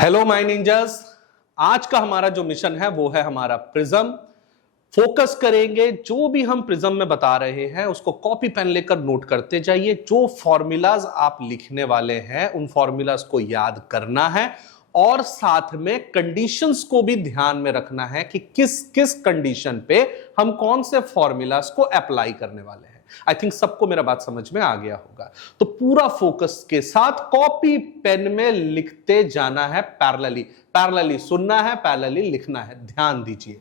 Hello my ninjas. आज का हमारा जो मिशन है वो है हमारा प्रिज्म। फोकस करेंगे, जो भी हम प्रिज्म में बता रहे हैं उसको कॉपी पेन लेकर नोट करते जाइए। जो फॉर्मूलाज आप लिखने वाले हैं उन फॉर्मूलाज को याद करना है और साथ में कंडीशंस को भी ध्यान में रखना है कि किस किस कंडीशन पे हम कौन से फॉर्मूलाज को अप्लाई करने वाले हैं। आई थिंक सबको मेरा बात समझ में आ गया होगा। तो पूरा फोकस के साथ कॉपी पेन में लिखते जाना है। पैरेलली सुनना है, पैरेलली लिखना है। ध्यान दीजिए,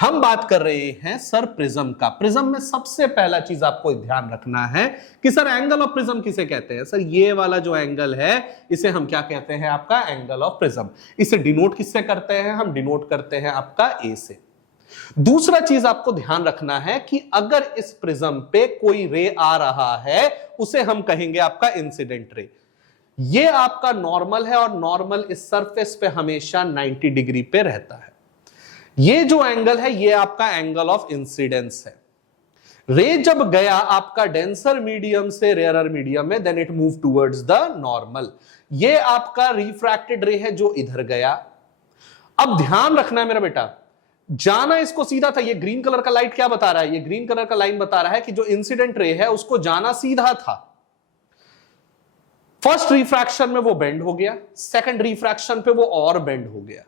हम बात कर रहे हैं सर प्रिज्म का। प्रिज्म में सबसे पहला चीज आपको ध्यान रखना है कि सर एंगल ऑफ प्रिज्म किसे कहते हैं। सर ये वाला जो एंगल है इसे हम क्या कहते हैं? आपका एंगल ऑफ प्रिज्म। इसे डिनोट किससे करते हैं? हम डिनोट करते हैं आपका ए से। दूसरा चीज आपको ध्यान रखना है कि अगर इस प्रिज्म पे कोई रे आ रहा है उसे हम कहेंगे आपका इंसिडेंट रे। ये आपका नॉर्मल है और नॉर्मल इस सरफेस पे हमेशा 90 डिग्री पे रहता है। ये जो एंगल है ये आपका एंगल ऑफ इंसिडेंस है। रे जब गया आपका डेंसर मीडियम से रेयरर मीडियम में, then it move towards the normal. ये आपका रिफ्रैक्टेड रे है जो इधर गया। अब ध्यान रखना है मेरा बेटा, जाना इसको सीधा था। ये ग्रीन कलर का लाइट क्या बता रहा है? ये ग्रीन कलर का लाइन बता रहा है कि जो इंसिडेंट रे है उसको जाना सीधा था। फर्स्ट रिफ्रैक्शन में वो बेंड हो गया, सेकंड रिफ्रैक्शन पे वो और बेंड हो गया।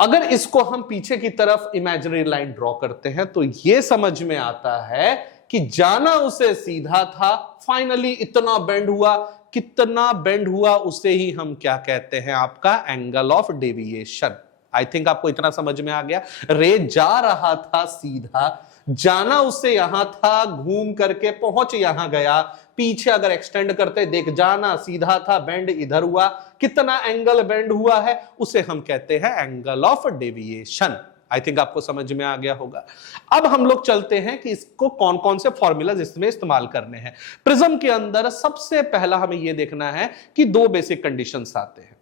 अगर इसको हम पीछे की तरफ इमेजिनरी लाइन ड्रॉ करते हैं तो यह समझ में आता है कि जाना उसे सीधा था, फाइनली इतना बेंड हुआ। कितना बेंड हुआ उसे ही हम क्या कहते हैं? आपका angle of deviation. I think आपको इतना समझ में आ गया। रे जा रहा था सीधा, जाना उससे यहां था, घूम करके पहुंच यहां गया। पीछे अगर एक्सटेंड करते देख, जाना सीधा था, बेंड इधर हुआ। कितना एंगल बेंड हुआ है उसे हम कहते हैं angle of deviation. I think आपको समझ में आ गया होगा। अब हम लोग चलते हैं कि इसको कौन कौन से फॉर्मूलाज इसमें इस्तेमाल करने हैं। प्रिज्म के अंदर सबसे पहला हमें यह देखना है कि दो बेसिक कंडीशंस आते हैं।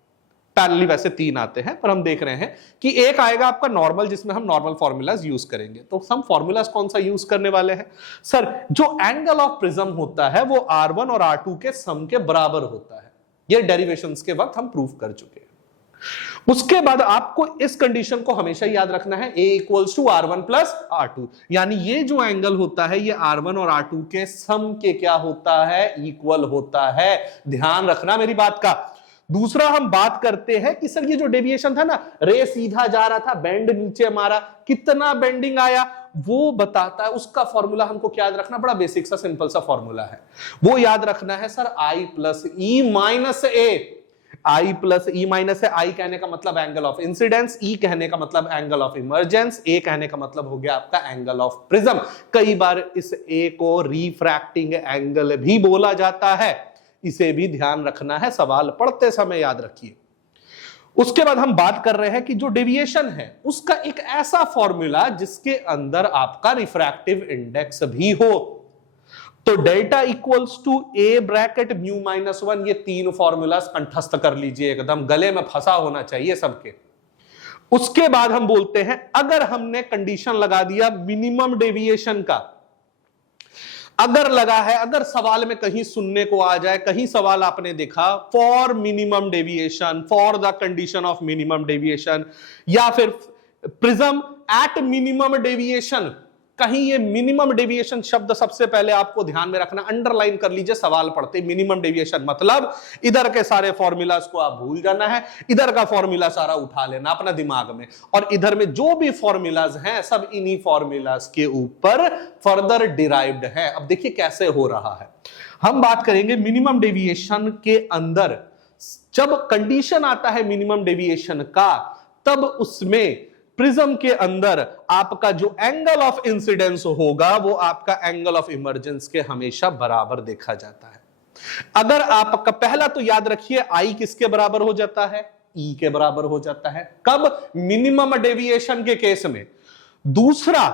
पैरेलली वैसे तीन आते हैं, पर हम देख रहे हैं कि एक आएगा आपका नॉर्मल, जिसमें हम नॉर्मल फॉर्मूलाज यूज करेंगे। तो हम फॉर्मूलाज कौन सा यूज करने वाले हैं? सर जो एंगल ऑफ प्रिज्म होता है वो R1 और R2 के सम के बराबर होता है। ये डेरिवेशंस के वक्त हम प्रूव कर चुके हैं। उसके बाद आपको इस कंडीशन को हमेशा याद रखना है, A equals to R1 plus R2। यानी ये जो एंगल होता है ये R1 और R2 के सम के क्या होता है? इक्वल होता है। ध्यान रखना मेरी बात का। दूसरा हम बात करते हैं कि सर ये जो डेविएशन था ना, रे सीधा जा रहा था, बेंड नीचे मारा, कितना बेंडिंग आया वो बताता है। उसका फॉर्मूला हमको क्या याद रखना? बड़ा बेसिक सा सिंपल सा फॉर्मूला है। वो याद रखना है sir I plus E minus A। I plus E minus A। I कहने का मतलब एंगल ऑफ इंसिडेंस, E कहने का मतलब एंगल ऑफ इमर्जेंस, A कहने का मतलब हो गया आपका एंगल ऑफ प्रिज्म। कई बार इस A को रिफ्रैक्टिंग एंगल भी बोला जाता है। इसे भी ध्यान रखना है, सवाल पढ़ते समय याद रखिए। उसके बाद हम बात कर रहे हैं कि जो डेविएशन है उसका एक ऐसा फॉर्मूला जिसके अंदर आपका रिफ्रैक्टिव इंडेक्स भी हो। तो delta equals to A bracket mu minus 1। ये तीन फॉर्मूलाज कंठस्थ कर लीजिए, एकदम गले में फंसा होना चाहिए सबके। उसके बाद हम बोलते हैं, अगर हमने कंडीशन लगा दिया मिनिमम डेविएशन का, अगर लगा है, अगर सवाल में कहीं सुनने को आ जाए, कहीं सवाल आपने देखा for minimum deviation, for the condition of minimum deviation, या फिर प्रिज्म एट मिनिमम डेविएशन, कहीं ये मिनिमम डेविएशन शब्द सबसे पहले आपको ध्यान में रखना, अंडरलाइन कर लीजिए सवाल पढ़ते। मिनिमम डेविएशन मतलब इधर के सारे फॉर्मूलाज को आप भूल जाना है, इधर का फॉर्मूला सारा उठा लेना अपना दिमाग में, और इधर में जो भी फॉर्मूलाज हैं सब इन्हीं फॉर्मूलाज के ऊपर फर्दर डिराइव्ड है। अब देखिए कैसे हो रहा है। हम बात करेंगे मिनिमम डेविएशन के अंदर, जब कंडीशन आता है मिनिमम डेविएशन का, तब उसमें प्रिज्म के अंदर आपका जो एंगल ऑफ इंसिडेंस होगा वो आपका एंगल ऑफ इमर्जेंस के हमेशा बराबर देखा जाता है। अगर आपका पहला तो याद रखिए, I किसके बराबर हो जाता है? E के बराबर हो जाता है। कब? मिनिमम डेविएशन के केस में। दूसरा,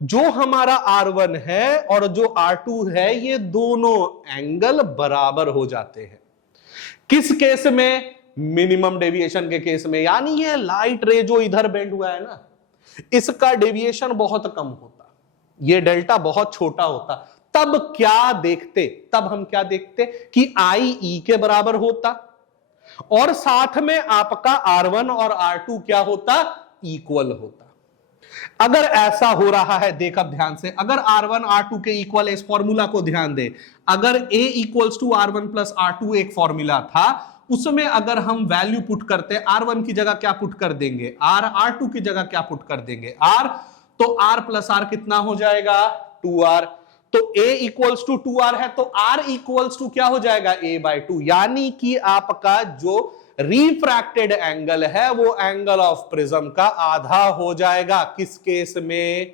जो हमारा R1 है और जो R2 है ये दोनों एंगल बराबर हो जाते हैं। किस केस में? मिनिमम डेविएशन के केस में। यानी ये लाइट रे जो इधर बेंड हुआ है ना, इसका डेविएशन बहुत कम होता, ये डेल्टा बहुत छोटा होता। तब क्या देखते? तब हम क्या देखते कि I E के बराबर होता और साथ में आपका R1 और R2 क्या होता, इक्वल होता। अगर ऐसा हो रहा है, देख अब ध्यान से, अगर R1 R2 के इक्वल, इस फॉर्मूला को ध्यान दे, अगर A equals to R1 plus R2 एक फॉर्मूला था, उसमें अगर हम वैल्यू पुट करते, R1 की जगह क्या पुट कर देंगे R, R2 की जगह क्या पुट कर देंगे R, तो R प्लस R कितना हो जाएगा 2R। तो A इक्वल्स टू 2R है, तो R इक्वल्स टू क्या हो जाएगा A/2, यानी कि आपका जो रिफ्रैक्टेड एंगल है वो एंगल ऑफ प्रिज्म का आधा हो जाएगा। किस केस में,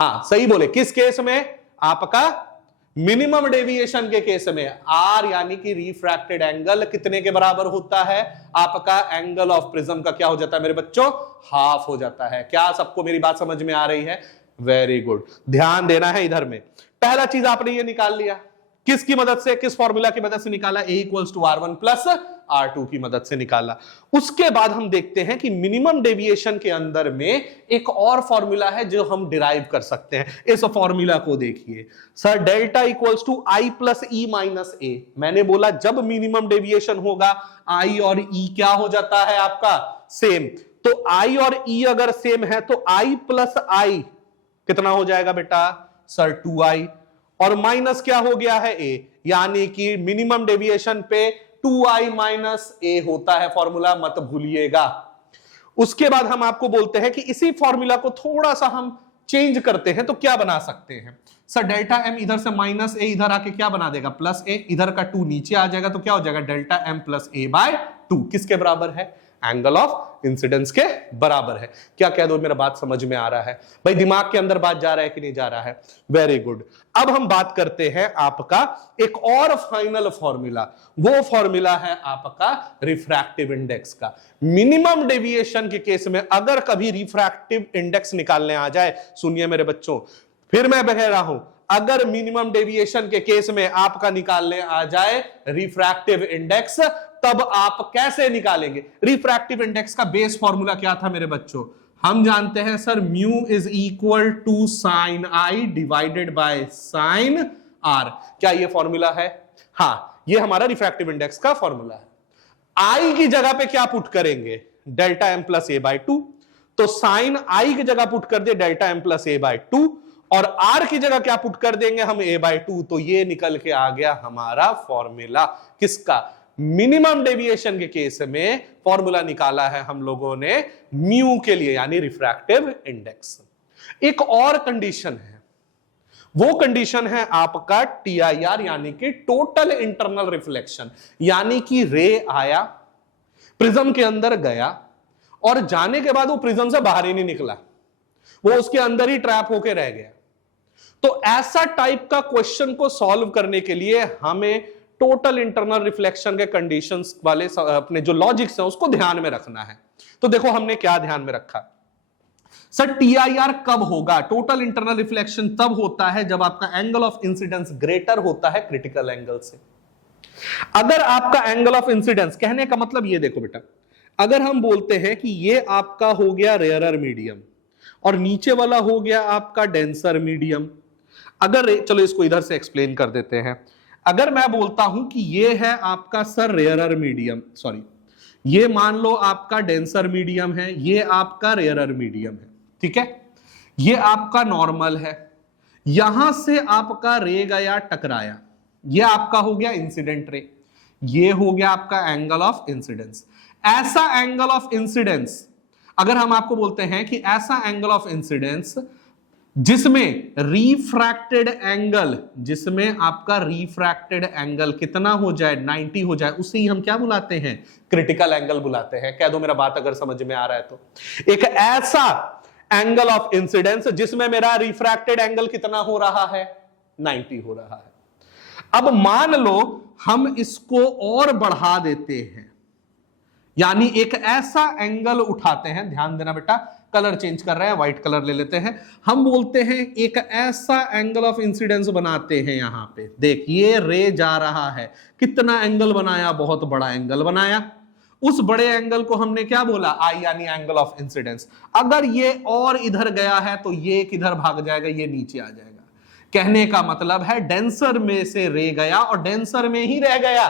हाँ सही बोले, किस केस में, आपका मिनिमम डेविएशन के केस में R यानी कि रिफ्रैक्टेड एंगल कितने के बराबर होता है, आपका एंगल ऑफ प्रिज्म का क्या हो जाता है मेरे बच्चों, हाफ हो जाता है। क्या सबको मेरी बात समझ में आ रही है, वेरी गुड, ध्यान देना है इधर में। पहला चीज आपने ये निकाल लिया, किसकी मदद से, किस फॉर्मूला की मदद से निकाला, A equals to R1 plus R2 की मदद से निकाला। उसके बाद हम देखते हैं कि मिनिमम डेविएशन के अंदर में एक और फॉर्मूला है जो हम डिराइव कर सकते हैं। इस फॉर्मूला को देखिए sir, delta equals to I plus E minus A। मैंने बोला जब मिनिमम डेविएशन होगा I और E क्या हो जाता है आपका, सेम। तो I और E अगर सेम है तो I प्लस I कितना हो जाएगा बेटा सर 2I, और माइनस क्या हो गया है A, यानी कि मिनिमम डेविएशन पे 2I माइनस A होता है, फॉर्मूला मत भूलिएगा। उसके बाद हम आपको बोलते हैं कि इसी फॉर्मूला को थोड़ा सा हम चेंज करते हैं, तो क्या बना सकते हैं सर, डेल्टा M इधर से माइनस A इधर आके क्या बना देगा प्लस A, इधर का 2 नीचे आ जाएगा, तो क्या हो जाएगा डेल्टा M प्लस A/2, किसके बराबर है, एंगल ऑफ इंसिडेंस के बराबर है। क्या कह दो, मेरा बात समझ में आ रहा है भाई, दिमाग के अंदर बात जा रहा है कि नहीं जा रहा है, वेरी गुड। अब हम बात करते हैं आपका एक और फाइनल फॉर्मूला, वो फॉर्मूला है आपका रिफ्रैक्टिव इंडेक्स का। मिनिमम डेविएशन के केस में अगर कभी रिफ्रैक्टिव इंडेक्स निकालने आ जाए, सुनिए मेरे बच्चों, फिर मैं कह रहा हूं, अगर मिनिमम डेविएशन के केस में आपका निकालने आ जाए रिफ्रैक्टिव इंडेक्स, तब आप कैसे निकालेंगे। रिफ्रैक्टिव इंडेक्स का बेस फॉर्मूला क्या था मेरे बच्चों, हम जानते हैं sir, mu is equal to sine I divided by sine R। क्या ये फॉर्मूला है, हाँ ये हमारा रिफ्रैक्टिव इंडेक्स का फॉर्मूला है। I की जगह पे क्या पुट करेंगे, डेल्टा M प्लस A/2, तो साइन I की जगह पुट कर दे डेल्टा M प्लस A/2, और R की जगह क्या पुट कर देंगे हम A/2, तो ये निकल के आ गया हमारा फॉर्मूला किसका, मिनिमम डेविएशन के केस में फॉर्मूला निकाला है हम लोगों ने म्यू के लिए, यानी रिफ्रैक्टिव इंडेक्स। एक और कंडीशन है, वो कंडीशन है आपका TIR, यानी कि टोटल इंटरनल रिफ्लेक्शन, यानी कि रे आया, प्रिज्म के अंदर गया, और जाने के बाद वो प्रिज्म से बाहर ही नहीं निकला, वो उसके अंदर ही ट्रैप होके रह गया। तो ऐसा टाइप का क्वेश्चन को सॉल्व करने के लिए हमें टोटल इंटरनल रिफ्लेक्शन के कंडीशंस वाले अपने जो लॉजिक्स हैं उसको ध्यान में रखना है। तो देखो हमने क्या ध्यान में रखा सर, TIR कब होगा, टोटल इंटरनल रिफ्लेक्शन तब होता है जब आपका एंगल ऑफ इंसिडेंस ग्रेटर होता है क्रिटिकल एंगल से। अगर आपका एंगल ऑफ इंसिडेंस, कहने का मतलब ये देखो बेटा, अगर हम बोलते हैं कि ये आपका हो गया रेयरर मीडियम और नीचे वाला हो गया आपका डेंसर मीडियम, अगर चलो इसको इधर से एक्सप्लेन कर देते हैं, अगर मैं बोलता हूं कि ये है आपका सर रेयरर मीडियम, सॉरी ये मान लो आपका डेंसर मीडियम है, ये आपका रेयरर मीडियम है, ठीक है, ये आपका नॉर्मल है, यहां से आपका रे गया टकराया, ये आपका हो गया इंसिडेंट रे, ये हो गया आपका एंगल ऑफ इंसिडेंस। ऐसा एंगल ऑफ इंसिडेंस, अगर हम आपको बोलते हैं कि ऐसा एंगल ऑफ इंसिडेंस जिसमें रिफ्रैक्टेड एंगल, जिसमें आपका रिफ्रैक्टेड एंगल कितना हो जाए 90 हो जाए, उसे ही हम क्या बुलाते हैं, क्रिटिकल एंगल बुलाते हैं। कह दो मेरा बात अगर समझ में आ रहा है तो, एक ऐसा एंगल ऑफ इंसिडेंस जिसमें मेरा रिफ्रैक्टेड एंगल कितना हो रहा है 90 हो रहा है। अब मान लो हम इसको और बढ़ा देते हैं, यानी एक ऐसा एंगल उठाते हैं, ध्यान देना बेटा, कलर चेंज कर रहे हैं, व्हाइट कलर ले लेते हैं, हम बोलते हैं एक ऐसा एंगल ऑफ इंसिडेंस बनाते हैं, यहां पे देख ये रे जा रहा है, कितना एंगल बनाया, बहुत बड़ा एंगल बनाया, उस बड़े एंगल को हमने क्या बोला I, यानी एंगल ऑफ इंसिडेंस। अगर ये और इधर गया है तो ये किधर भाग जाएगा, ये नीचे आ जाएगा। कहने का मतलब है डेंसर में से रे गया और डेंसर में ही रह गया।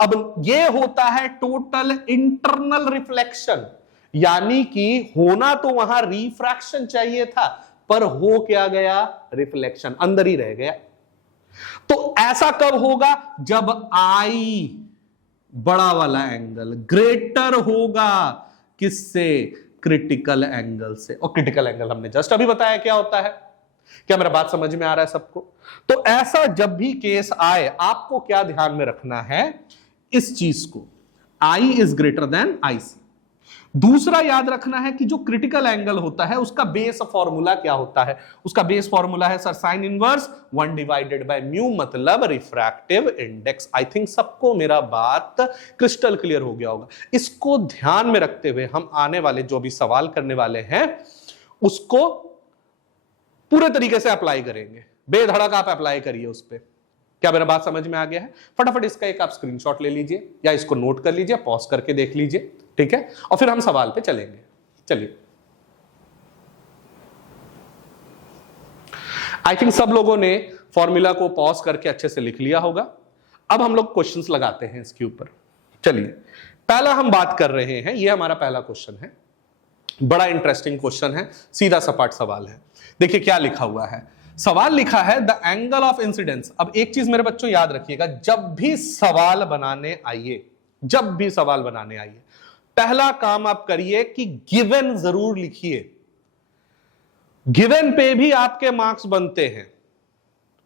अब ये होता है टोटल इंटरनल रिफ्लेक्शन, यानी कि होना तो वहां रिफ्रैक्शन चाहिए था, पर हो क्या गया, रिफ्लेक्शन, अंदर ही रह गया। तो ऐसा कब होगा, जब आई बड़ा वाला एंगल ग्रेटर होगा किससे, क्रिटिकल एंगल से। और क्रिटिकल एंगल हमने जस्ट अभी बताया क्या होता है। क्या मेरा बात समझ में आ रहा है सबको? तो ऐसा जब भी केस आए आपको क्या ध्यान में रखना है, इस चीज को, I is greater then I सी। दूसरा याद रखना है कि जो क्रिटिकल एंगल होता है उसका बेस फॉर्मूला क्या होता है। उसका बेस फॉर्मूला है sir sine inverse 1 divided by mu, मतलब रिफ्रैक्टिव इंडेक्स। आई थिंक सबको मेरा बात क्रिस्टल क्लियर हो गया होगा। इसको ध्यान में रखते हुए हम आने वाले जो भी सवाल करने वाले हैं उसको पूरे तरीके से अप्लाई करेंगे। बेधड़क आप अप्लाई करिए उस पर। क्या मेरा बात समझ में आ गया है? फटाफट इसका एक आप स्क्रीनशॉट ले लीजिए या इसको नोट कर लीजिए, पॉज करके देख लीजिए, ठीक है, और फिर हम सवाल पे चलेंगे। चलिए, आई थिंक सब लोगों ने फॉर्मूला को पॉज करके अच्छे से लिख लिया होगा। अब हम लोग क्वेश्चंस लगाते हैं इसके ऊपर। चलिए, पहला हम बात कर रहे हैं, ये हमारा पहला क्वेश्चन है, बड़ा इंटरेस्टिंग क्वेश्चन है, सीधा सपाट सवाल है। देखिए क्या लिखा हुआ है, सवाल लिखा है द एंगल ऑफ इंसिडेंस। अब एक चीज मेरे बच्चों याद रखिएगा, जब भी सवाल बनाने आइए, जब भी सवाल बनाने आइए, पहला काम आप करिए कि गिवन जरूर लिखिए। गिवन पे भी आपके मार्क्स बनते हैं,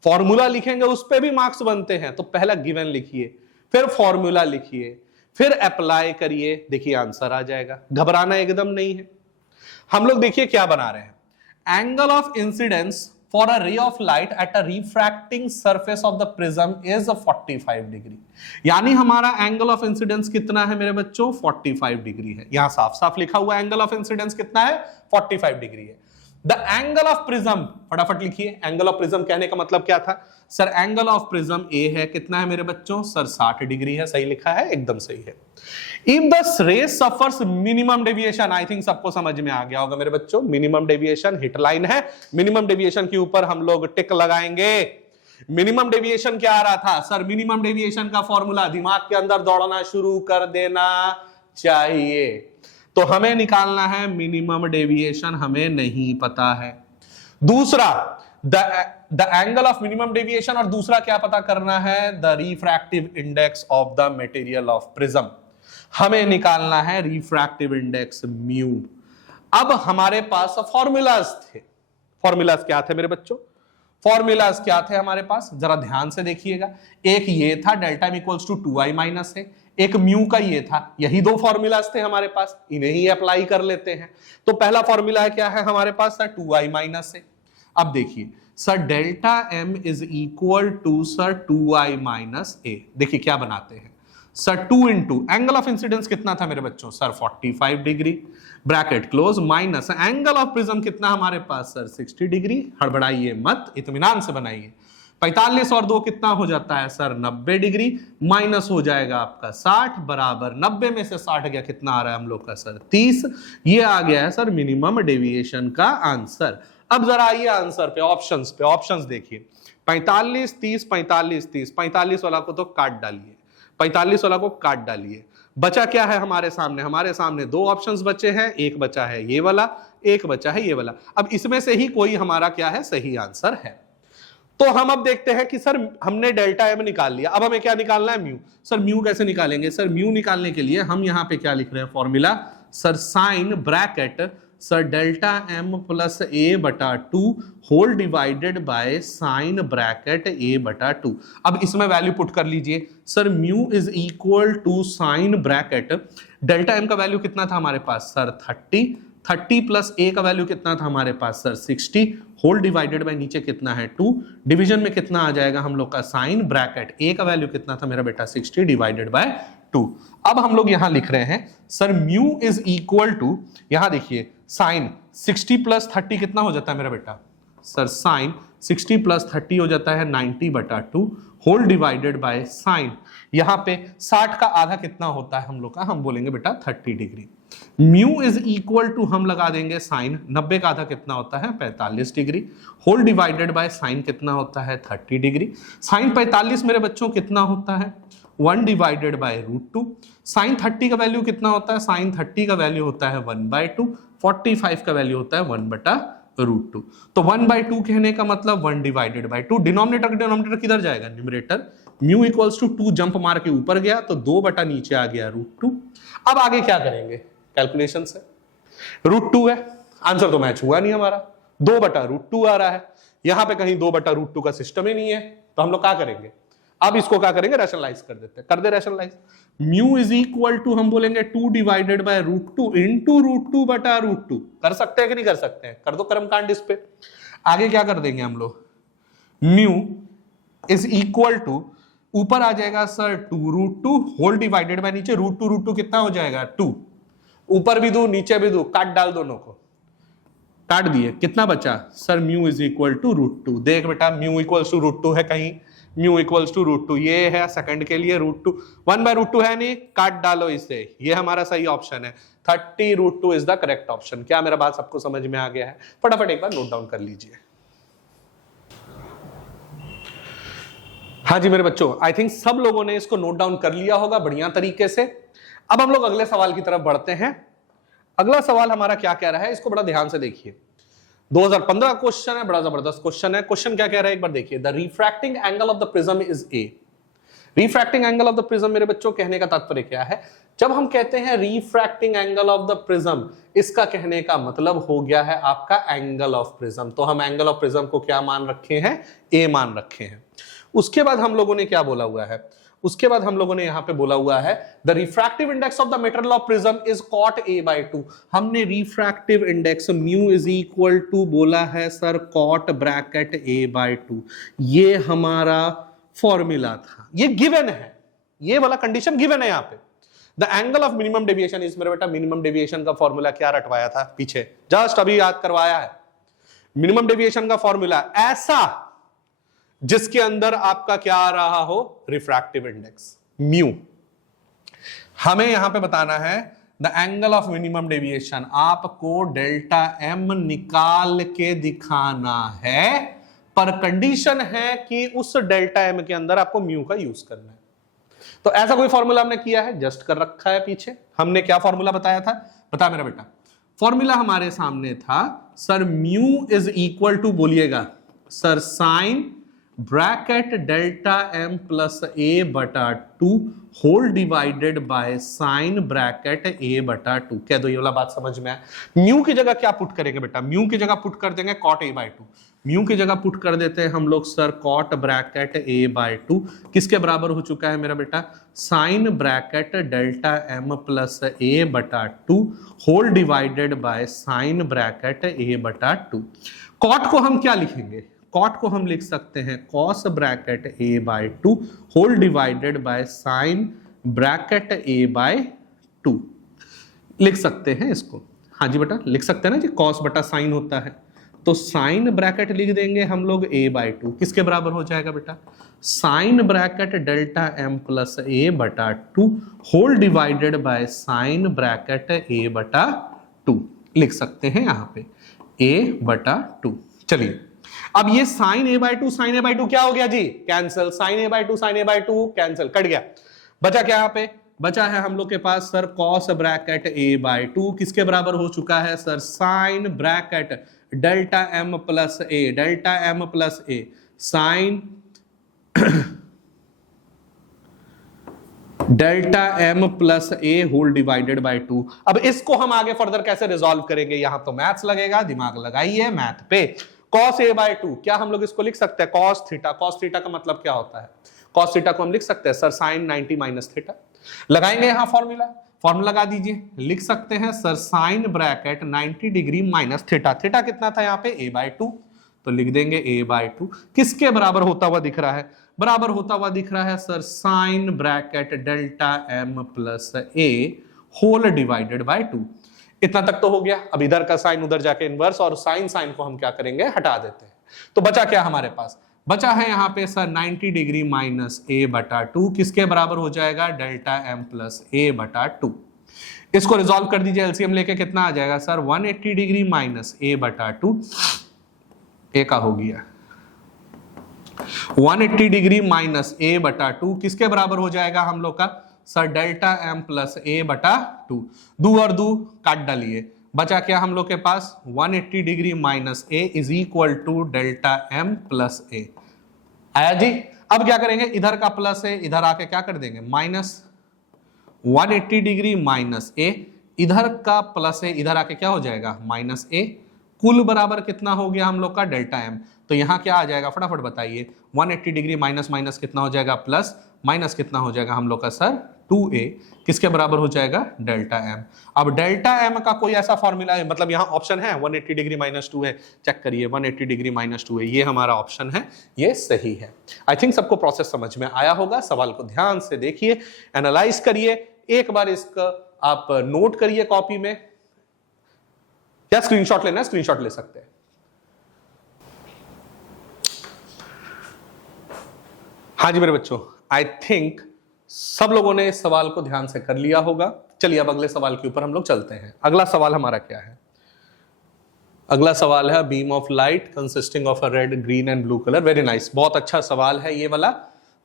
फॉर्मूला लिखेंगे उस पे भी मार्क्स बनते हैं। तो पहला गिवन लिखिए, फिर फॉर्मूला लिखिए, फिर अप्लाई करिए, देखिए आंसर आ जाएगा। घबराना एकदम नहीं है। हम लोग देखिए क्या बना रहे हैं, angle of incidence for a ray of light at a refracting surface of the prism is 45 degree. यानी हमारा एंगल ऑफ इंसिडेंस कितना है मेरे बच्चों, 45 डिग्री है। यहां साफ साफ लिखा हुआ एंगल ऑफ इंसिडेंस कितना है, 45 डिग्री है। द एंगल ऑफ प्रिज्म, फटाफट लिखिए, एंगल ऑफ प्रिज्म कहने का मतलब क्या था सर, एंगल ऑफ प्रिज्म ए है, कितना है मेरे बच्चों सर, 60 डिग्री है। सही लिखा है, एकदम सही है। इफ द रे suffers minimum deviation, I think सबको समझ में आ गया होगा मेरे बच्चों, मिनिमम डेविएशन हिट लाइन है, मिनिमम डेविएशन के ऊपर हम लोग टिक लगाएंगे। मिनिमम डेविएशन क्या आ रहा था सर, मिनिमम डेविएशन का फॉर्मूला दिमाग के अंदर दौड़ना शुरू कर देना चाहिए। तो हमें निकालना है मिनिमम डेविएशन, हमें नहीं पता है। दूसरा the angle of minimum deviation, और दूसरा क्या पता करना है, the refractive index of the material of prism. हमें निकालना है रिफ्रैक्टिव इंडेक्स म्यू। अब हमारे पास फॉर्मूलाज थे, फॉर्मूलाज क्या थे मेरे बच्चों, फॉर्मूलाज क्या थे हमारे पास, जरा ध्यान से देखिएगा। एक ये था delta m equals to 2i minus है, एक म्यू का ये था। यही दो फॉर्मूलाज थे हमारे पास, इन्हें ही अप्लाई कर लेते हैं। तो पहला फॉर्मूला है क्या है हमारे पास सर, 2i माइनस है। अब देखिए sir, delta m is equal to sir 2i minus A. देखिए क्या बनाते हैं sir, 2 into angle of incidence कितना था मेरे बच्चों sir, 45 degree, bracket close, minus angle of prism कितना हमारे पास सर, 60 डिग्री। हड़बड़ाइए मत, इत्मीनान से बनाइए। 45 और 2 कितना हो जाता है सर, 90 डिग्री, माइनस हो जाएगा आपका 60, बराबर 90 में से 60 गया, कितना आ रहा है हम लोग का सर, 30। ये आ गया है सर मिनिमम डेविएशन का आंसर। अब जरा आइए आंसर पे, ऑप्शंस पे, ऑप्शंस देखिए, 45 30 45 30, 45 वाला को तो काट डालिए, 45 वाला को काट डालिए। बचा क्या है हमारे सामने, हमारे सामने दो ऑप्शंस बचे हैं, एक बचा है ये वाला, एक बचा है ये वाला। अब इसमें से ही कोई हमारा क्या है, सही आंसर है। तो हम अब देखते हैं कि सर हमने डेल्टा एम निकाल लिया, अब हमें क्या निकालना है, म्यू। सर म्यू कैसे निकालेंगे सर, म्यू निकालने के लिए हम यहां पे क्या लिख रहे हैं, formula sir sine bracket sir delta M plus A बटा 2 whole divided by sine bracket A बटा 2। अब इसमें वैल्यू पुट कर लीजिए sir, mu is equal to sine bracket, delta m का वैल्यू कितना था हमारे पास सर, 30 प्लस ए का वैल्यू कितना था हमारे पास सर, 60 होल डिवाइडेड बाय नीचे कितना है 2, डिवीजन में कितना आ जाएगा हम लोग का, साइन ब्रैकेट ए का वैल्यू कितना था मेरा बेटा, 60 डिवाइडेड बाय 2। अब हम लोग यहां लिख रहे हैं sir mu is equal to, यहां देखिए साइन 60 प्लस 30 कितना हो जाता है मेरा बेटा सर, साइन 60 प्लस 30 हो जाता है 90 बटा 2 होल डिवाइडेड बाय साइन, यहां पे 60 का आधा कितना होता है हम लोग का, हम बोलेंगे बेटा 30 degree. Mu is equal to हम लगा देंगे साइन, 90 का आधा कितना होता है 45 degree, whole divided by sine कितना होता है 30 डिग्री। साइन 45 मेरे बच्चों कितना होता है, 1 डिवाइडेड बाय √2। साइन 30 का वैल्यू कितना होता है? साइन 30 का वैल्यू होता है 1/2। 45 का वैल्यू होता है 1/√2। तो 1/2 कहने का मतलब 1 डिवाइडेड बाय 2। डिनोमिनेटर का डिनोमिनेटर किधर जाएगा? Numerator. Mu equals to 2 jump मार के ऊपर गया तो 2 बटा नीचे आ गया √2। अब आगे क्या करेंगे? कैलकुलेशन से √2 है, आंसर तो मैच हुआ नहीं हमारा, 2 बटा √2 आ रहा है। यहां पे कहीं 2 बटा √2 का सिस्टम ही नहीं है, तो हम लोग क्या करेंगे? अब इसको क्या करेंगे? रैशनलाइज कर देते हैं। कर दे rationalise. Mu is equal to हम बोलेंगे 2 डिवाइडेड बाय √2 इंटू √2 बटा √2। कर सकते हैं कि नहीं कर सकते हैं? कर दो कर्मकांड इस पे। आगे क्या कर देंगे हम लोग? म्यू इज इक्वल टू, ऊपर आ जाएगा सर 2√2 होल डिवाइडेड बाय नीचे √2 कितना हो जाएगा? 2। ऊपर भी दो नीचे भी दो, काट डाल दोनों को, काट दिए, कितना बचा sir? Mu is equal to √2। देख बेटा म्यू इक्वल्स टू √2 है कहीं? म्यू इक्वल्स टू √2 ये है सेकंड के लिए √2, 1/√2 है नहीं, काट डालो इसे, ये हमारा सही ऑप्शन है। 30√2 इज द करेक्ट ऑप्शन। क्या मेरा बात सबको समझ में आ गया है? फटाफट एक बार नोट डाउन कर लीजिए। हाँ जी मेरे बच्चों, आई थिंक सब लोगों ने इसको नोट डाउन कर लिया होगा बढ़िया तरीके से। अब हम लोग अगले सवाल की तरफ बढ़ते हैं। अगला सवाल हमारा क्या कह रहा है, इसको बड़ा ध्यान से देखिए। 2015 क्वेश्चन है, बड़ा जबरदस्त क्वेश्चन है। क्वेश्चन क्या कह रहा है एक बार देखिए। The refracting angle of the prism is a. Refracting angle of the prism मेरे बच्चों कहने का तात्पर्य क्या है? जब हम कहते हैं refracting angle of the prism, इसका कहने का मतलब हो गया है आपका एंगल ऑफ प्रिज्म। तो हम एंगल ऑफ प्रिज्म को क्या मान रखे हैं? ए मान रखे हैं। उसके बाद हम लोगों ने क्या बोला हुआ है? उसके बाद हम लोगों ने यहां पे बोला हुआ है the refractive index of the material of prism is cot a/2। हमने refractive index mu is equal to बोला है सर cot ब्रैकेट a/2। ये हमारा फॉर्मूला था, ये गिवन है, ये वाला कंडीशन गिवन है यहां पे। The angle of minimum deviation is, मेरे बेटा मिनिमम डेविएशन का फॉर्मूला क्या रटवाया था पीछे? जस्ट अभी याद करवाया है। मिनिमम डेविएशन का फॉर्मूला ऐसा जिसके अंदर आपका क्या आ रहा हो? Refractive index mu. हमें यहां पे बताना है the angle of minimum deviation, आपको डेल्टा एम निकाल के दिखाना है, पर कंडीशन है कि उस डेल्टा एम के अंदर आपको म्यू का यूज करना है। तो ऐसा कोई फॉर्मूला हमने किया है? जस्ट कर रखा है पीछे। हमने क्या फॉर्मूला बताया था? बता मेरा बेटा। फॉर्मूला हमारे सामने था sir mu is equal to, बोलिएगा sir, sine bracket delta M plus A बटा 2 whole divided by sine bracket A बटा 2। कह दो ये वाला बात समझ में आया? म्यू की जगह क्या पुट करेंगे बेटा? म्यू की जगह पुट कर देंगे cot a/2। म्यू की जगह पुट कर देते हैं हम लोग सर cot ब्रैकेट a/2। किसके बराबर हो चुका है मेरा बेटा? Sine bracket delta M plus A बटा 2 whole divided by sine bracket A बटा 2। cot को हम क्या लिखेंगे? कॉट को हम लिख सकते हैं cos bracket a/2 whole divided by sine bracket a/2 लिख सकते हैं इसको। हाँ जी बेटा लिख सकते हैं ना जी, cos बटा साइन होता है, तो साइन ब्रैकेट लिख देंगे हम लोग a/2। किसके बराबर हो जाएगा बेटा? Sine bracket delta M plus A बटा 2 whole divided by sine bracket a/2 लिख सकते हैं यहां पे a/2। चलिए अब ये साइन a/2 क्या हो गया जी? Cancel. Sine a/2 cancel, cut गया। बचा क्या यहाँ पे? बचा है हम लोग के पास सर cos ब्रैकेट a/2 किसके बराबर हो चुका है sir? Sine bracket delta M plus A, delta M plus A, sine delta M plus A whole divided by 2। अब इसको हम आगे फर्दर कैसे रिजॉल्व करेंगे? यहां तो मैथ्स लगेगा, दिमाग लगाइए मैथ पे। cos a/2 क्या हम लोग इसको लिख सकते हैं? cos theta. cos थीटा का मतलब क्या होता है? cos थीटा को हम लिख सकते हैं सर साइन 90 माइनस थीटा। लगाएंगे यहां फॉर्मूला लगा दीजिए। लिख सकते हैं sir sine bracket 90 degree minus theta. Theta कितना था यहाँ पे? a/2, तो लिख देंगे a/2। किसके बराबर होता हुआ दिख रहा है? बराबर होता हुआ दिख रहा है sir sine bracket delta M plus A whole divided by 2। इतना तक तो हो गया। अब इधर का साइन उधर जाके इनवर्स, और साइन को हम क्या करेंगे? हटा देते हैं। तो बचा क्या हमारे पास? बचा है यहाँ पे सर 90 डिग्री माइनस a/2 किसके बराबर हो जाएगा? Delta M plus a/2। इसको रिजॉल्व कर दीजिए, एलसीएम लेके कितना आ जाएगा सर? 180 डिग्री माइनस a/2 ए का हो गया। 180 डिग्री माइनस a बटा 2 किसके बराबर हो जाएगा हम लोग का sir delta m plus a बटा 2। दो और दो काट डालिए, बचा क्या हम लोग के पास 180 degree minus a is equal to delta m plus a। आया जी। अब क्या करेंगे, इधर का प्लस है इधर आके क्या कर देंगे माइनस, 180 डिग्री माइनस a, इधर का प्लस है इधर आके क्या हो जाएगा माइनस a, कुल बराबर कितना हो गया हम लोग का डेल्टा m। तो यहां क्या आ जाएगा फटाफट बताइए, 180 डिग्री माइनस माइनस कितना हो जाएगा प्लस, माइनस कितना हो जाएगा हम लोग का सर 2a, किसके बराबर हो जाएगा डेल्टा m। अब डेल्टा m का कोई ऐसा फॉर्मूला है, मतलब यहां ऑप्शन है 180 डिग्री माइनस 2 है, चेक करिए 180 डिग्री माइनस 2 है, ये हमारा ऑप्शन है, ये सही है। आई थिंक सबको प्रोसेस समझ में आया होगा। सवाल को ध्यान से देखिए, एनालाइज करिए, एक बार इसका आप नोट करिए कॉपी में, या स्क्रीनशॉट लेना है स्क्रीनशॉट ले सकते हैं। हाँ जी मेरे बच्चों, आई थिंक सब लोगों ने इस सवाल को ध्यान से कर लिया होगा। चलिए अब अगले सवाल के ऊपर हम लोग चलते हैं। अगला सवाल हमारा क्या है, अगला सवाल है beam of light consisting of a red green and blue colour. Very nice, बहुत अच्छा सवाल है ये वाला,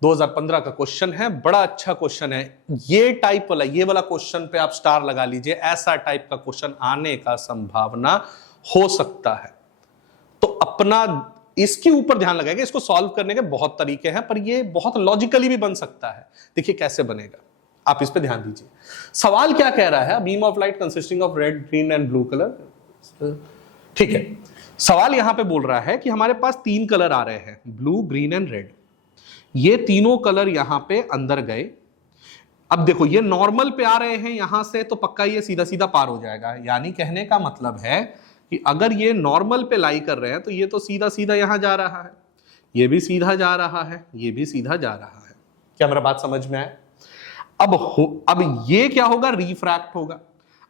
2015 का क्वेश्चन है, बड़ा अच्छा क्वेश्चन है। ये टाइप वाला, ये वाला क्वेश्चन पे आप स्टार लगा लीजिए, ऐसा टाइप का क्वेश्चन आने का संभावना हो सकता है। तो अपना इसके ऊपर ध्यान लगाएगा, इसको सॉल्व करने के बहुत तरीके हैं, पर ये बहुत लॉजिकली भी बन सकता है। देखिए कैसे बनेगा, आप इस पे ध्यान दीजिए। सवाल क्या कह रहा है, beam of light consisting of red green and blue colour. ठीक है, सवाल यहां पे बोल रहा है कि हमारे पास तीन कलर आ रहे हैं, ब्लू ग्रीन एंड रेड। ये तीनों कलर यहां पे अंदर गए। अब देखो ये नॉर्मल पे आ रहे हैं यहां से, तो पक्का ये सीधा सीधा पार हो जाएगा। यानी कहने का मतलब है कि अगर ये नॉर्मल पे लाई कर रहे हैं तो ये तो सीधा सीधा यहां जा रहा है, ये भी सीधा जा रहा है, ये भी सीधा जा रहा है। क्या मेरा बात समझ में आया? अब ये क्या होगा, रिफ्रैक्ट होगा।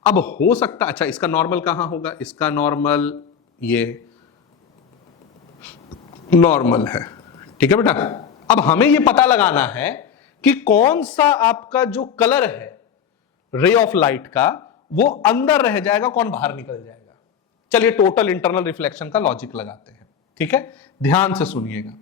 अब हो सकता, अच्छा इसका नॉर्मल कहां होगा, इसका नॉर्मल ये नॉर्मल है, ठीक है बेटा। अब हमें ये पता लगाना है कि कौन सा आपका जो कलर है रे ऑफ लाइट का वो अंदर रह जाएगा, कौन बाहर निकल जाएगा। चलिए टोटल इंटरनल रिफ्लेक्शन का लॉजिक लगाते हैं, ठीक है। ध्यान से सुनिएगा,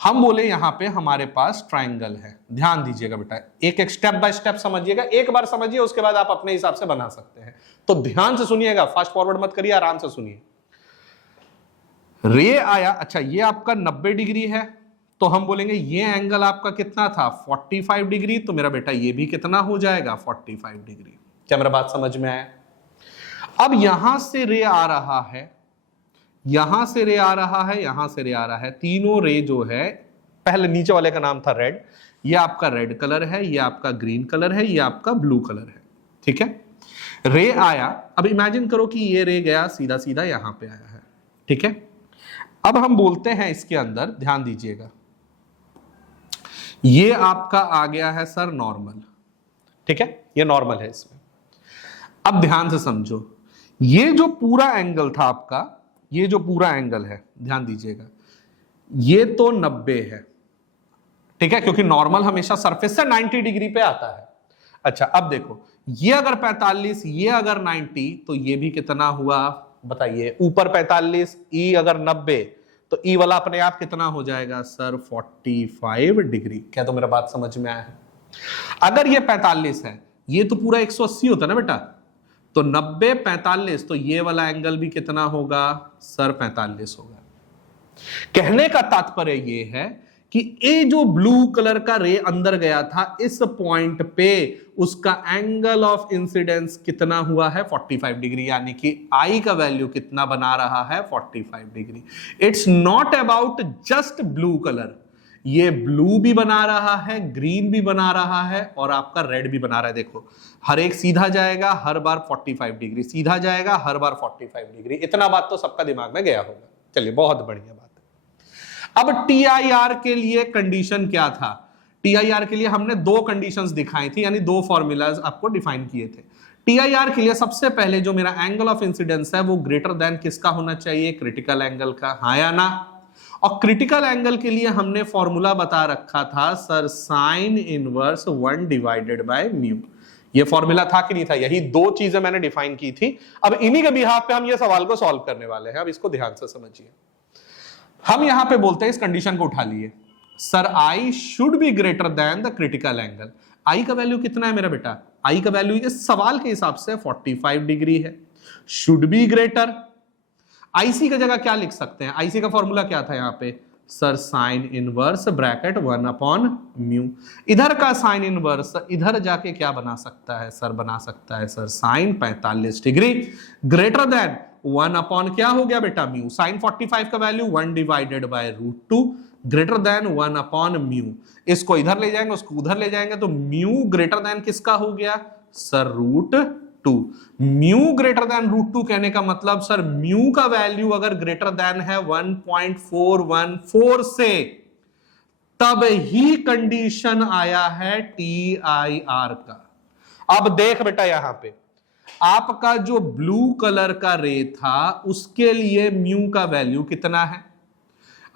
हम बोले यहां पे हमारे पास ट्रायंगल है, ध्यान दीजिएगा बेटा, एक एक स्टेप बाय स्टेप समझिएगा, एक बार समझिए उसके बाद आप अपने हिसाब से बना सकते हैं। तो ध्यान से सुनिएगा, फास्ट फॉरवर्ड मत करिए, आराम से सुनिए। रे आया, अच्छा ये आपका 90 डिग्री है, तो हम बोलेंगे ये एंगल आपका कितना था 45 डिग्री, तो मेरा बेटा ये भी कितना हो जाएगा 45 डिग्री। क्या मेरा बात समझ में आया? अब यहां से रे आ रहा है, यहां से रे आ रहा है, यहां से रे आ रहा है, तीनों रे जो है, पहले नीचे वाले का नाम था रेड, ये आपका रेड कलर है, ये आपका ग्रीन कलर है, ये आपका ब्लू कलर है, ठीक है। रे आया, अब इमेजिन करो कि ये रे गया सीधा सीधा यहां पे आया है, ठीक है। अब हम बोलते हैं इसके अंदर, ध्यान दीजिएगा, ये आपका आ गया है सर नॉर्मल, ठीक है, ये नॉर्मल है इसमें। अब ध्यान से समझो, ये जो पूरा एंगल था आपका, ये जो पूरा एंगल है, ध्यान दीजिएगा, ये तो 90 है, ठीक है, क्योंकि नॉर्मल हमेशा सरफेस से 90 डिग्री पे आता है। अच्छा अब देखो, ये अगर 45, ये अगर 90, तो ये भी कितना हुआ बताइए, ऊपर 45, ई अगर 90, तो ई वाला अपने आप कितना हो जाएगा सर 45 डिग्री। क्या तो मेरा बात समझ में आया है? अगर ये 45 है, ये तो पूरा 180 होता ना बेटा, तो 90 45, तो ये वाला एंगल भी कितना होगा सर 45 होगा। कहने का तात्पर्य ये है कि ये जो ब्लू कलर का रे अंदर गया था, इस पॉइंट पे उसका एंगल ऑफ इंसिडेंस कितना हुआ है 45 डिग्री, यानी कि आई का वैल्यू कितना बना रहा है 45 degree. It's not about just blue colour, ये ब्लू भी बना रहा है, ग्रीन भी बना रहा है, और आपका रेड भी बना रहा है। देखो हर एक सीधा जाएगा, हर बार 45 डिग्री, सीधा जाएगा, हर बार 45 डिग्री। इतना बात तो सबका दिमाग में गया होगा। चलिए बहुत बढ़िया बात। अब TIR के लिए कंडीशन क्या था? TIR के लिए हमने दो कंडीशंस दिखाई थी, यानी दो फॉर्मूलाज आपको डिफाइन किए थे। TIR के लिए सबसे पहले जो मेरा एंगल ऑफ इंसिडेंस है वो ग्रेटर देन किसका होना चाहिए, क्रिटिकल एंगल का, हाँ या ना। और क्रिटिकल एंगल के लिए हमने फॉर्मूला बता रखा था sir sine inverse 1 divided by mu. ये फॉर्मूला था कि नहीं था? यही दो चीजें मैंने डिफाइन की थी। अब इन्हीं के बिहाफ पे हम ये सवाल को सॉल्व करने वाले हैं। अब इसको ध्यान से समझिए। हम यहां पे बोलते हैं, इस कंडीशन को उठा लिए, sir i should be greater than the critical angle. I का वैल्यू कितना है मेरा बेटा? आई का वैल्यू इस सवाल के हिसाब से 45 डिग्री है। शुड बी ग्रेटर, आईसी का जगह क्या लिख सकते हैं? आईसी का फॉर्मूला क्या था यहां पे? सर साइन इनवर्स ब्रैकेट 1/म्यू। इधर का साइन इनवर्स इधर जाके क्या बना सकता है? सर बना सकता है sir sine 45 degree greater than 1 क्या हो गया बेटा? म्यू। साइन 45 का वैल्यू 1/√2 ग्रेटर देन 1/म्यू। इसको इधर ले जाएंगे, उसको उधर ले जाएंगे, तो म्यू ग्रेटर देन किसका हो गया? सर √2। म्यू ग्रेटर देन √2 कहने का मतलब सर म्यू का वैल्यू अगर ग्रेटर देन है 1.414 से, तब ही कंडीशन आया है TIR का। अब देख बेटा यहां पे आपका जो ब्लू कलर का रे था उसके लिए म्यू का वैल्यू कितना है?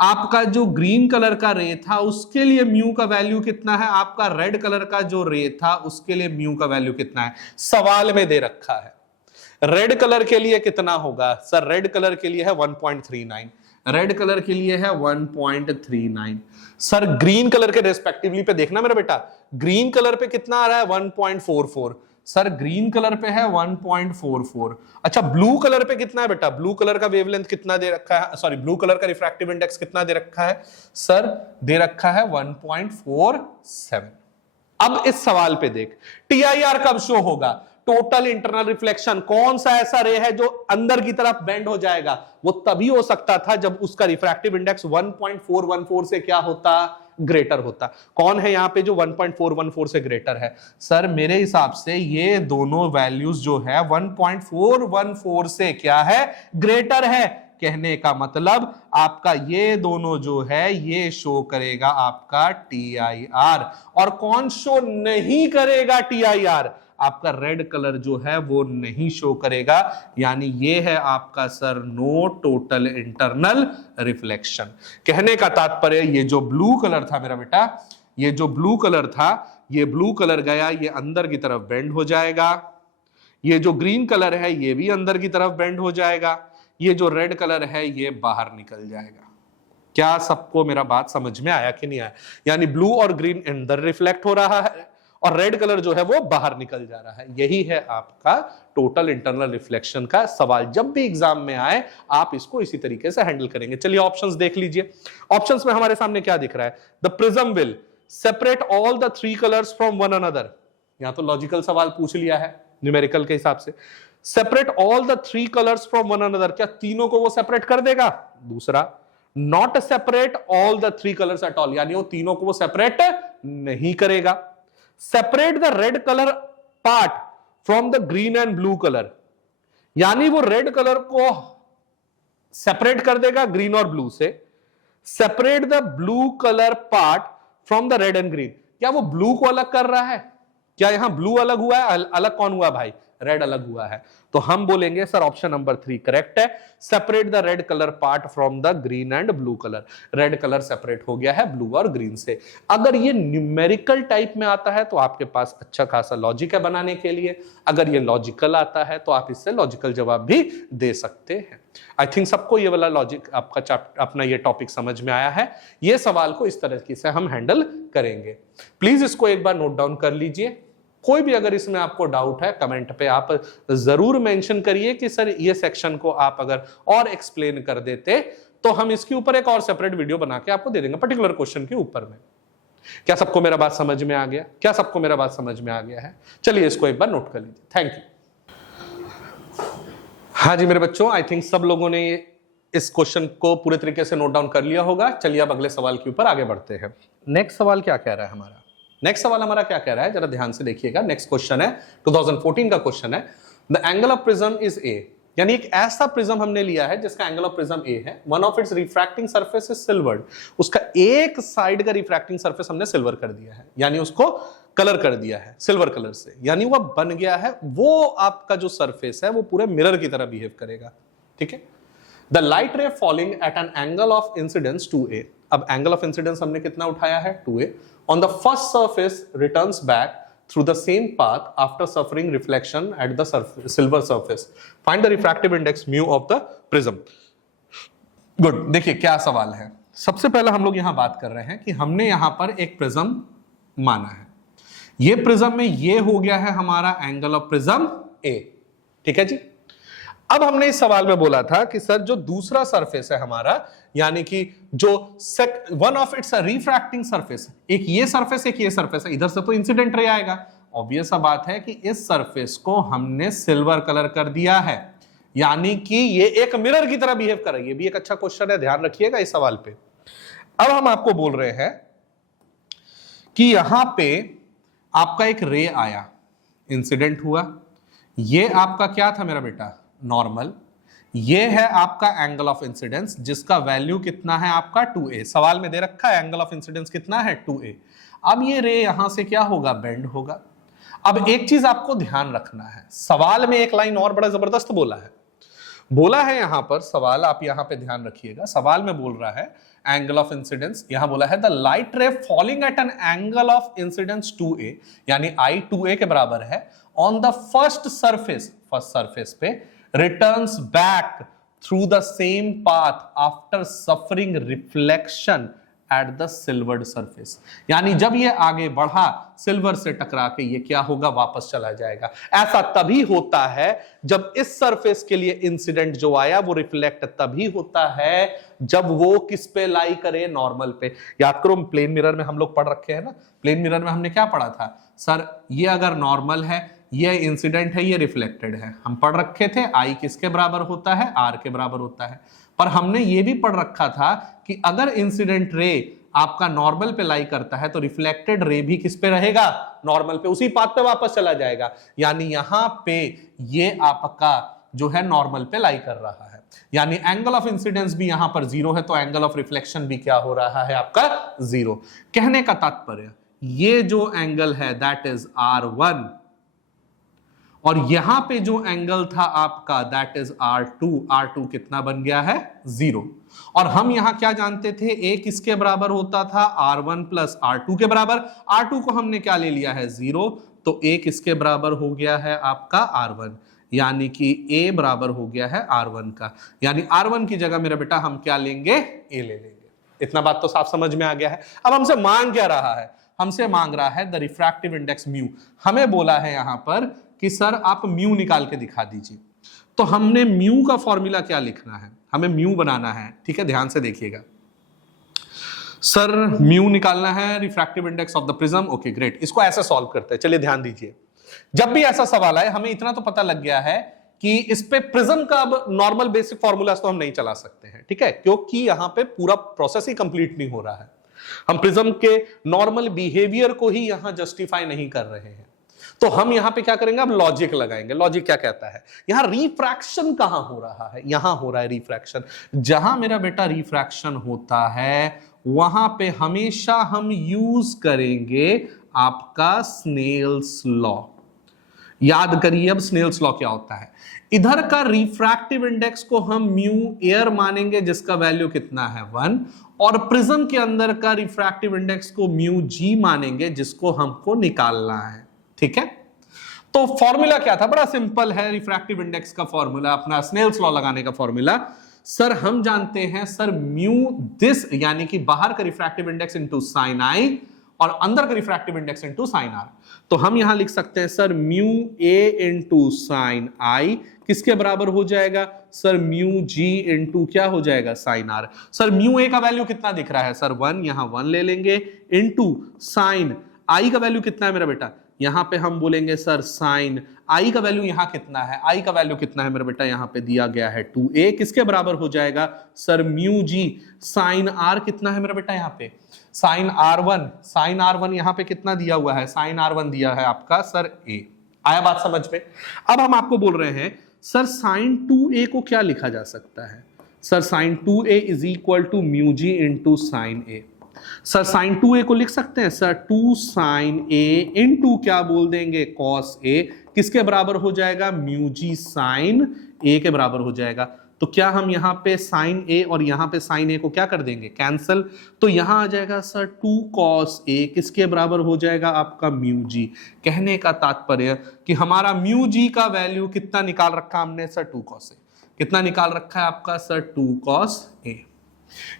आपका जो ग्रीन कलर का रे था उसके लिए म्यू का वैल्यू कितना है? आपका रेड कलर का जो रे था उसके लिए म्यू का वैल्यू कितना है? सवाल में दे रखा है। रेड कलर के लिए कितना होगा? सर रेड कलर के लिए है 1.39, रेड कलर के लिए है 1.39। सर ग्रीन कलर के रेस्पेक्टिवली पे देखना मेरा बेटा, ग्रीन कलर पे कितना आ रहा है? 1.44। सर ग्रीन कलर पे है 1.44। अच्छा ब्लू कलर पे कितना है बेटा? ब्लू कलर का वेवलेंथ कितना दे रखा है? सॉरी ब्लू कलर का रिफ्रैक्टिव इंडेक्स कितना दे रखा है? सर दे रखा है 1.47। अब इस सवाल पे देख TIR कब शो होगा? Total internal reflection. कौन सा ऐसा रे है जो अंदर की तरफ बेंड हो जाएगा? वो तभी हो सकता था जब उसका रिफ्रैक्टिव इंडेक्स 1.414 से क्या होता? ग्रेटर होता। कौन है यहां पे जो 1.414 से ग्रेटर है? सर मेरे हिसाब से ये दोनों वैल्यूज जो है 1.414 से क्या है? ग्रेटर है। कहने का मतलब आपका ये दोनों जो है ये शो करेगा आपका TIR। और कौन शो नहीं करेगा TIR? आपका रेड कलर जो है वो नहीं शो करेगा, यानी ये है आपका sir no total internal reflection. कहने का तात्पर्य ये जो ब्लू कलर था मेरा बेटा, ये जो ब्लू कलर था, ये ब्लू कलर गया ये अंदर की तरफ बेंड हो जाएगा। ये जो ग्रीन कलर है ये भी अंदर की तरफ बेंड हो जाएगा। ये जो रेड कलर है ये बाहर निकल जाएगा। क्या सबको मेरा बात समझ में आया कि नहीं आया? यानी ब्लू और ग्रीन अंदर रिफ्लेक्ट हो रहा है और रेड कलर जो है वो बाहर निकल जा रहा है। यही है आपका टोटल इंटरनल रिफ्लेक्शन का सवाल। जब भी एग्जाम में आए आप इसको इसी तरीके से हैंडल करेंगे। चलिए ऑप्शंस देख लीजिए। ऑप्शंस में हमारे सामने क्या दिख रहा है? The prism will separate all the 3 colours from one another. यहां तो लॉजिकल सवाल पूछ लिया है न्यूमेरिकल के हिसाब से। Separate all the 3 colours from one another, क्या तीनों को वो सेपरेट कर देगा? दूसरा, not separate all the 3 colours at all, यानी वो तीनों को वो सेपरेट नहीं करेगा। Separate the red colour part from the green and blue colour, यानी वो रेड कलर को सेपरेट कर देगा ग्रीन और ब्लू से। Separate the blue colour part from the red and green, क्या वो ब्लू को अलग कर रहा है? क्या यहां ब्लू अलग हुआ है? अलग कौन हुआ भाई? रेड अलग हुआ है। तो हम बोलेंगे सर ऑप्शन नंबर 3 करेक्ट है। Separate the red colour part from the green and blue colour, red colour separate हो गया है ब्लू और ग्रीन से। अगर ये न्यूमेरिकल टाइप में आता है तो आपके पास अच्छा खासा लॉजिक है बनाने के लिए। अगर ये लॉजिकल आता है तो आप इससे लॉजिकल जवाब भी दे सकते हैं। आई थिंक सबको ये वाला लॉजिक आपका अपना ये टॉपिक समझ में आया है। ये सवाल को इस तरीके से हम हैंडल करेंगे। प्लीज इसको एक बार नोट डाउन कर लीजिए। कोई भी अगर इसमें आपको डाउट है कमेंट पे आप जरूर मेंशन करिए कि सर ये सेक्शन को आप अगर और एक्सप्लेन कर देते तो हम इसके ऊपर एक और सेपरेट वीडियो बना के आपको दे देंगे पर्टिकुलर क्वेश्चन के ऊपर में। क्या सबको मेरा बात समझ में आ गया? क्या सबको मेरा बात समझ में आ गया है? चलिए इसको एक बार नोट कर लीजिए। Thank you. हाँ जी मेरे बच्चों, आई थिंक सब लोगों ने इस क्वेश्चन को पूरे तरीके से नोट डाउन कर लिया होगा। चलिए अब अगले सवाल के ऊपर आगे बढ़ते हैं। नेक्स्ट सवाल क्या कह रहा है हमारा? नेक्स्ट सवाल हमारा क्या कह रहा है जरा ध्यान से देखिएगा। नेक्स्ट क्वेश्चन है 2014 का क्वेश्चन है। The angle of prism is a, यानी एक ऐसा प्रिज्म हमने लिया है जिसका एंगल ऑफ प्रिज्म ए है। One of its refracting surface is silvered, उसका एक साइड का रिफ्रैक्टिंग सरफेस हमने सिल्वर कर दिया है, यानी उसको कलर कर दिया है सिल्वर कलर से, यानी वह बन गया है। वो आपका जो सरफेस है वो पूरे मिरर की तरह बिहेव करेगा। ठीक है। द लाइट रे falling eight an angle of incidence 2a, अब एंगल ऑफ इंसिडेंस हमने कितना उठाया है? 2a। On the first surface returns back through the same path after suffering reflection at the silver surface. Find the refractive index mu of the prism. Good. देखिए क्या सवाल है। सबसे पहला हम लोग यहां बात कर रहे हैं कि हमने यहां पर एक प्रिज्म माना है, ये प्रिज्म में ये हो गया है हमारा एंगल ऑफ प्रिज्म ए, ठीक है जी। अब हमने इस सवाल में बोला था कि सर जो दूसरा सरफेस है हमारा, यानी कि जो one of its refracting surface, एक ये सरफेस एक ये सरफेस है, इधर से तो इंसिडेंट रे आएगा। ऑब्वियस सा बात है कि इस सरफेस को हमने सिल्वर कलर कर दिया है, यानी कि ये एक मिरर की तरह बिहेव कर रही है। ये भी एक अच्छा क्वेश्चन है, ध्यान रखिएगा इस सवाल पे। अब हम आपको बोल रहे हैं कि यहां पे आपका एक रे आया, इंसिडेंट हुआ, ये आपका क्या था मेरा बेटा, नॉर्मल, ये है आपका एंगल ऑफ इंसिडेंस जिसका वैल्यू कितना है आपका 2a, सवाल में दे रखा है एंगल ऑफ इंसिडेंस कितना है 2a। अब ये रे यहां से क्या होगा, बेंड होगा। अब एक चीज आपको ध्यान रखना है, सवाल में एक लाइन और बड़ा जबरदस्त बोला है यहां पर, सवाल आप यहां पे ध्यान रखिएगा, सवाल में बोल रहा है एंगल ऑफ इंसिडेंस, यहां बोला है द लाइट रे falling eight an angle of incidence 2a, यानी I 2a के बराबर है, ऑन द फर्स्ट सरफेस पे returns back through the same path after suffering reflection at the silvered surface, यानी जब ये आगे बढ़ा सिल्वर से टकरा के ये क्या होगा, वापस चला जाएगा। ऐसा तभी होता है जब इस सरफेस के लिए इंसिडेंट जो आया वो रिफ्लेक्ट तभी होता है जब वो किस पे लाई करे, नॉर्मल पे। याद करो प्लेन मिरर में हम लोग पढ़ रखे हैं ना, प्लेन मिरर में हमने क्या पढ़ा था, सर ये अगर नॉर्मल है, ये इंसिडेंट है, ये रिफ्लेक्टेड है, हम पढ़ रखे थे आई किसके बराबर होता है, आर के बराबर होता है। पर हमने ये भी पढ़ रखा था कि अगर इंसिडेंट रे आपका नॉर्मल पे लाई करता है तो रिफ्लेक्टेड रे भी किस पे रहेगा, नॉर्मल पे, उसी पाथ पे वापस चला जाएगा। यानी यहां पे ये आपका जो है नॉर्मल पे लाई कर रहा है, यानी एंगल ऑफ इंसिडेंस भी यहां पर 0 है, तो एंगल ऑफ रिफ्लेक्शन भी क्या हो रहा है आपका 0। कहने का तात्पर्य ये जो एंगल है दैट इज R1, और यहां पे जो एंगल था आपका दैट इज R2 कितना बन गया है 0। और हम यहां क्या जानते थे, a किसके बराबर होता था, R1 प्लस R2 के बराबर, R2 को हमने क्या ले लिया है 0, तो a किसके बराबर हो गया है आपका R1, यानी कि a बराबर हो गया है R1 का, यानी R1 की जगह मेरा बेटा हम क्या लेंगे, a ले लेंगे। इतना बात तो साफ समझ में आ गया है। अब हमसे मांग क्या रहा है, हमसे मांग रहा है द रिफ्रैक्टिव इंडेक्स म्यू। हमें बोला है यहां पर कि सर आप म्यू निकाल के दिखा दीजिए, तो हमने म्यू का फॉर्मूला क्या लिखना है, हमें म्यू बनाना है, ठीक है, ध्यान से देखिएगा। सर म्यू निकालना है refractive index of the prism, okay great, इसको ऐसे सॉल्व करते हैं। चलिए ध्यान दीजिए, जब भी ऐसा सवाल आए हमें इतना तो पता लग गया है कि इस पे प्रिज्म का अब नॉर्मल बेसिक फॉर्मूलाज तो हम नहीं चला सकते हैं, ठीक है, क्योंकि यहां पे पूरा प्रोसेस ही कंप्लीट नहीं हो रहा है, हम प्रिज्म के नॉर्मल बिहेवियर को ही यहां जस्टिफाई नहीं कर रहे हैं। तो हम यहां पे क्या करेंगे, अब लॉजिक लगाएंगे। लॉजिक क्या कहता है, यहां रिफ्रैक्शन कहां हो रहा है, यहां हो रहा है रिफ्रैक्शन। जहां मेरा बेटा रिफ्रैक्शन होता है वहां पे हमेशा हम यूज करेंगे आपका स्नेल्स लॉ। याद करिए अब स्नेल्स लॉ क्या होता है, इधर का रिफ्रैक्टिव इंडेक्स को हम म्यू एयर मानेंगे जिसका वैल्यू कितना है 1, और प्रिज्म के अंदर का रिफ्रैक्टिव इंडेक्स को म्यू जी मानेंगे जिसको हमको निकालना है, ठीक है। तो फॉर्मूला क्या था, बड़ा सिंपल है, रिफ्रैक्टिव इंडेक्स का फॉर्मूला, अपना स्नेल्स लॉ लगाने का फॉर्मूला। सर हम जानते हैं सर म्यू दिस, यानी कि बाहर का refractive index into sine i और अंदर का refractive index into sine r. तो हम यहां लिख सकते हैं sir mu a into sine i किसके बराबर हो जाएगा, सर म्यू जी इनटू क्या हो जाएगा, साइन आर। सर म्यू ए का वैल्यू कितना दिख रहा है, सर 1, यहां 1 ले लेंगे, इनटू साइन आई का वैल्यू कितना है मेरा बेटा, यहां पे हम बोलेंगे सर साइन आई का वैल्यू यहां कितना है, आई का वैल्यू कितना है मेरा बेटा, यहां पे दिया गया है 2a, किसके बराबर हो जाएगा, sir mu G sine R कितना है मेरा बेटा, यहां पे साइन R1 यहां पे कितना दिया हुआ है, साइन R1 दिया है आपका सर a। आया बात समझ में। अब हम आपको बोल रहे हैं सर साइन 2a को क्या लिखा जा सकता है, sir sine 2a is equal to mu ji into sine a। Sir sine 2a को लिख सकते हैं सर 2 साइन a इंटू क्या बोल देंगे कॉस a, किसके बराबर हो जाएगा, म्यू जी साइन a के बराबर हो जाएगा। तो क्या हम यहां पे साइन a और यहां पे साइन a को क्या कर देंगे, कैंसल, तो यहां आ जाएगा सर 2 कॉस a किसके बराबर हो जाएगा आपका म्यू जी। कहने का तात्पर्य कि हमारा म्यू जी का वैल्यू कितना निकाल रखा हमने, सर 2 कॉस a, कितना निकाल रखा है आपका सर 2 कॉस a।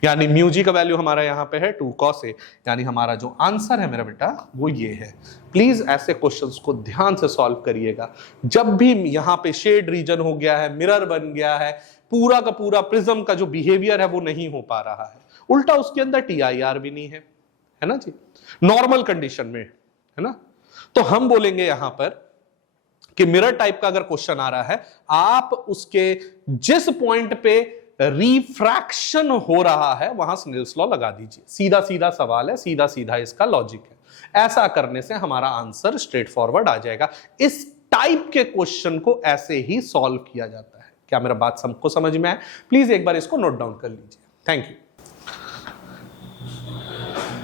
यानी म्यू जी का वैल्यू हमारा यहां पे है 2 cos A, यानी हमारा जो आंसर है मेरा बेटा वो ये है। प्लीज ऐसे क्वेश्चंस को ध्यान से सॉल्व करिएगा। जब भी यहां पे शेड रीजन हो गया है, मिरर बन गया है, पूरा का पूरा प्रिज्म का जो बिहेवियर है वो नहीं हो पा रहा है, उल्टा उसके अंदर TIR भी नहीं है ना जी, नॉर्मल कंडीशन में, है ना। तो हम बोलेंगे यहां पर कि मिरर टाइप का अगर क्वेश्चन आ रहा है, आप उसके जिस पॉइंट पे रिफ्रैक्शन हो रहा है वहां स्नेल्स लॉ लगा दीजिए। सीधा सीधा सवाल है, सीधा सीधा इसका लॉजिक है। ऐसा करने से हमारा आंसर स्ट्रेट फॉरवर्ड आ जाएगा। इस टाइप के क्वेश्चन को ऐसे ही सॉल्व किया जाता है। क्या मेरा बात सबको समझ में आए? प्लीज एक बार इसको नोट डाउन कर लीजिए। Thank you.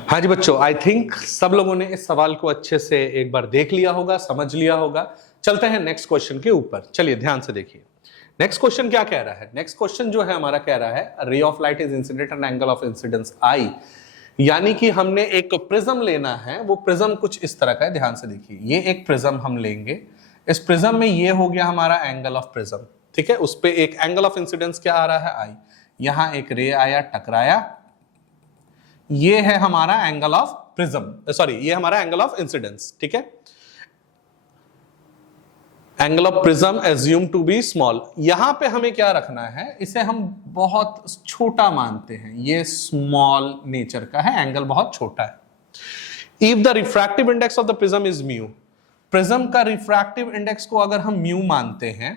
हाँ जी बच्चों, आई थिंक सब लोगों ने इस सवाल को अच्छे से एक बार देख लिया होगा, समझ लिया होगा। चलते हैं नेक्स्ट क्वेश्चन के ऊपर। चलिए ध्यान से देखिए नेक्स्ट क्वेश्चन क्या कह रहा है। नेक्स्ट क्वेश्चन जो है हमारा कह रहा है ray of light is incident at angle of incidence I, यानी कि हमने एक प्रिज्म लेना है। वो प्रिज्म कुछ इस तरह का है, ध्यान से देखिए। ये एक प्रिज्म हम लेंगे, इस प्रिज्म में ये हो गया हमारा एंगल ऑफ प्रिज्म, ठीक है। उस पे एक एंगल ऑफ इंसिडेंस क्या आ रहा है I, यहां एक रे आया, टकराया, ये है हमारा एंगल ऑफ प्रिज्म, सॉरी ये हमारा एंगल ऑफ इंसिडेंस, ठीक है। Angle of prism assume to be small. यहां पे हमें क्या रखना है, इसे हम बहुत छोटा मानते हैं, ये स्मॉल नेचर का है, एंगल बहुत छोटा है। If the refractive index of the prism is mu, prism का रिफ्रैक्टिव इंडेक्स को अगर हम म्यू मानते हैं,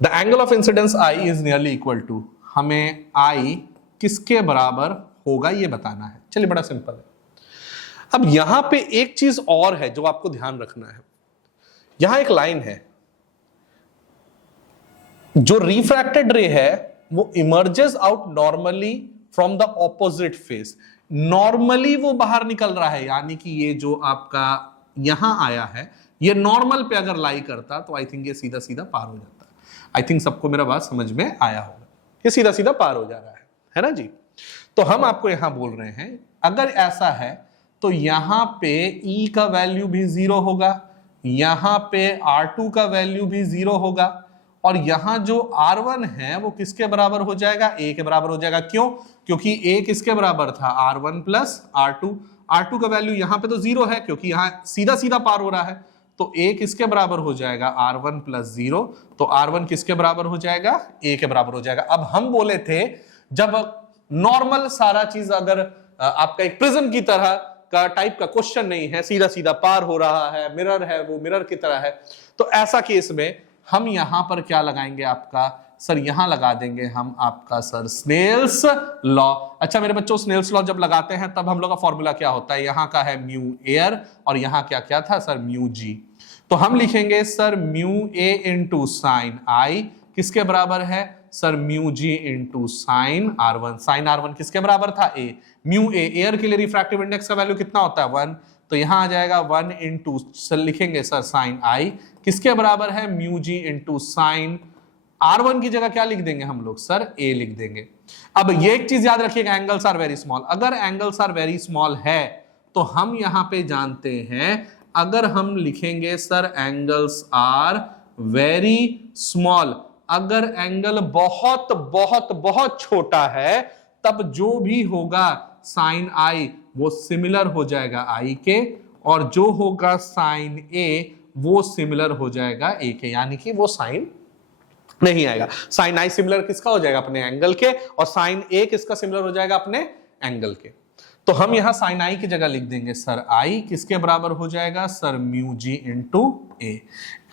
the angle of incidence I is nearly equal to, हमें I किसके बराबर होगा ये बताना है। चलिए बड़ा सिंपल है। अब यहां पे एक चीज और है जो आपको ध्यान रखना है। यहां एक लाइन है, जो रिफ्रैक्टेड रे है वो emerges out normally from the opposite face. Normally वो बाहर निकल रहा है, यानी कि ये जो आपका यहां आया है, ये नॉर्मल पे अगर लाई करता तो आई थिंक ये सीधा सीधा पार हो जाता। आई थिंक सबको मेरा बात समझ में आया होगा। ये सीधा सीधा पार हो जा रहा है ना जी। तो हम आपको यहां बोल रहे हैं अगर ऐसा है तो यहां पे E का वैल्यू भी 0 होगा, यहां पे R2 का वैल्यू भी 0 होगा, और यहां जो R1 है वो किसके बराबर हो जाएगा, A के बराबर हो जाएगा। क्यों? क्योंकि A किसके बराबर था, R1 प्लस R2। R2 का वैल्यू यहां पे तो 0 है क्योंकि यहां सीधा सीधा पार हो रहा है, तो A किसके बराबर हो जाएगा, R1 प्लस 0। तो R1 किसके बराबर हो जाएगा, A के बराबर हो जाएगा। अब हम बोले थे जब नॉर्मल सारा चीज अगर आपका एक प्रिज्म की तरह का टाइप का क्वेश्चन नहीं है, सीधा सीधा पार हो रहा है, मिरर है वो मिरर की तरह है, तो ऐसा केस में हम यहां पर क्या लगाएंगे आपका सर, यहां लगा देंगे हम आपका सर स्नेल्स लॉ। अच्छा मेरे बच्चों, स्नेल्स लॉ जब लगाते हैं तब हम लोग का फॉर्मूला क्या होता है, यहां का है म्यू एयर और यहां क्या क्या था सर, म्यू जी। तो हम लिखेंगे sir mu a into sine i किसके बराबर है सर, म्यू जी into sine R1। Sine R1 किसके बराबर था, A। म्यू ए एयर के लिए रिफ्रैक्टिव इंडेक्स का वैल्यू कितना होता है, 1, तो यहां आ जाएगा 1 इंटू सर लिखेंगे सर साइन I किसके बराबर है, mu G into sine R1 की जगह क्या लिख देंगे हम लोग सर, A लिख देंगे। अब ये एक चीज याद रखिएगा, एंगल्स आर वेरी स्मॉल। अगर एंगल्स आर वेरी स्मॉल है तो हम यहां पे जानते हैं, अगर हम लिखेंगे sir angles are very small, अगर एंगल बहुत बहुत बहुत छोटा है तब जो भी होगा साइन I वो सिमिलर हो जाएगा I के, और जो होगा साइन A वो सिमिलर हो जाएगा A के, यानी कि वो साइन नहीं आएगा। साइन I सिमिलर किसका हो जाएगा, अपने एंगल के, और साइन A किसका सिमिलर हो जाएगा, अपने एंगल के। तो हम यहां साइन I की जगह लिख देंगे सर I किसके बराबर हो जाएगा sir, mu ji into A।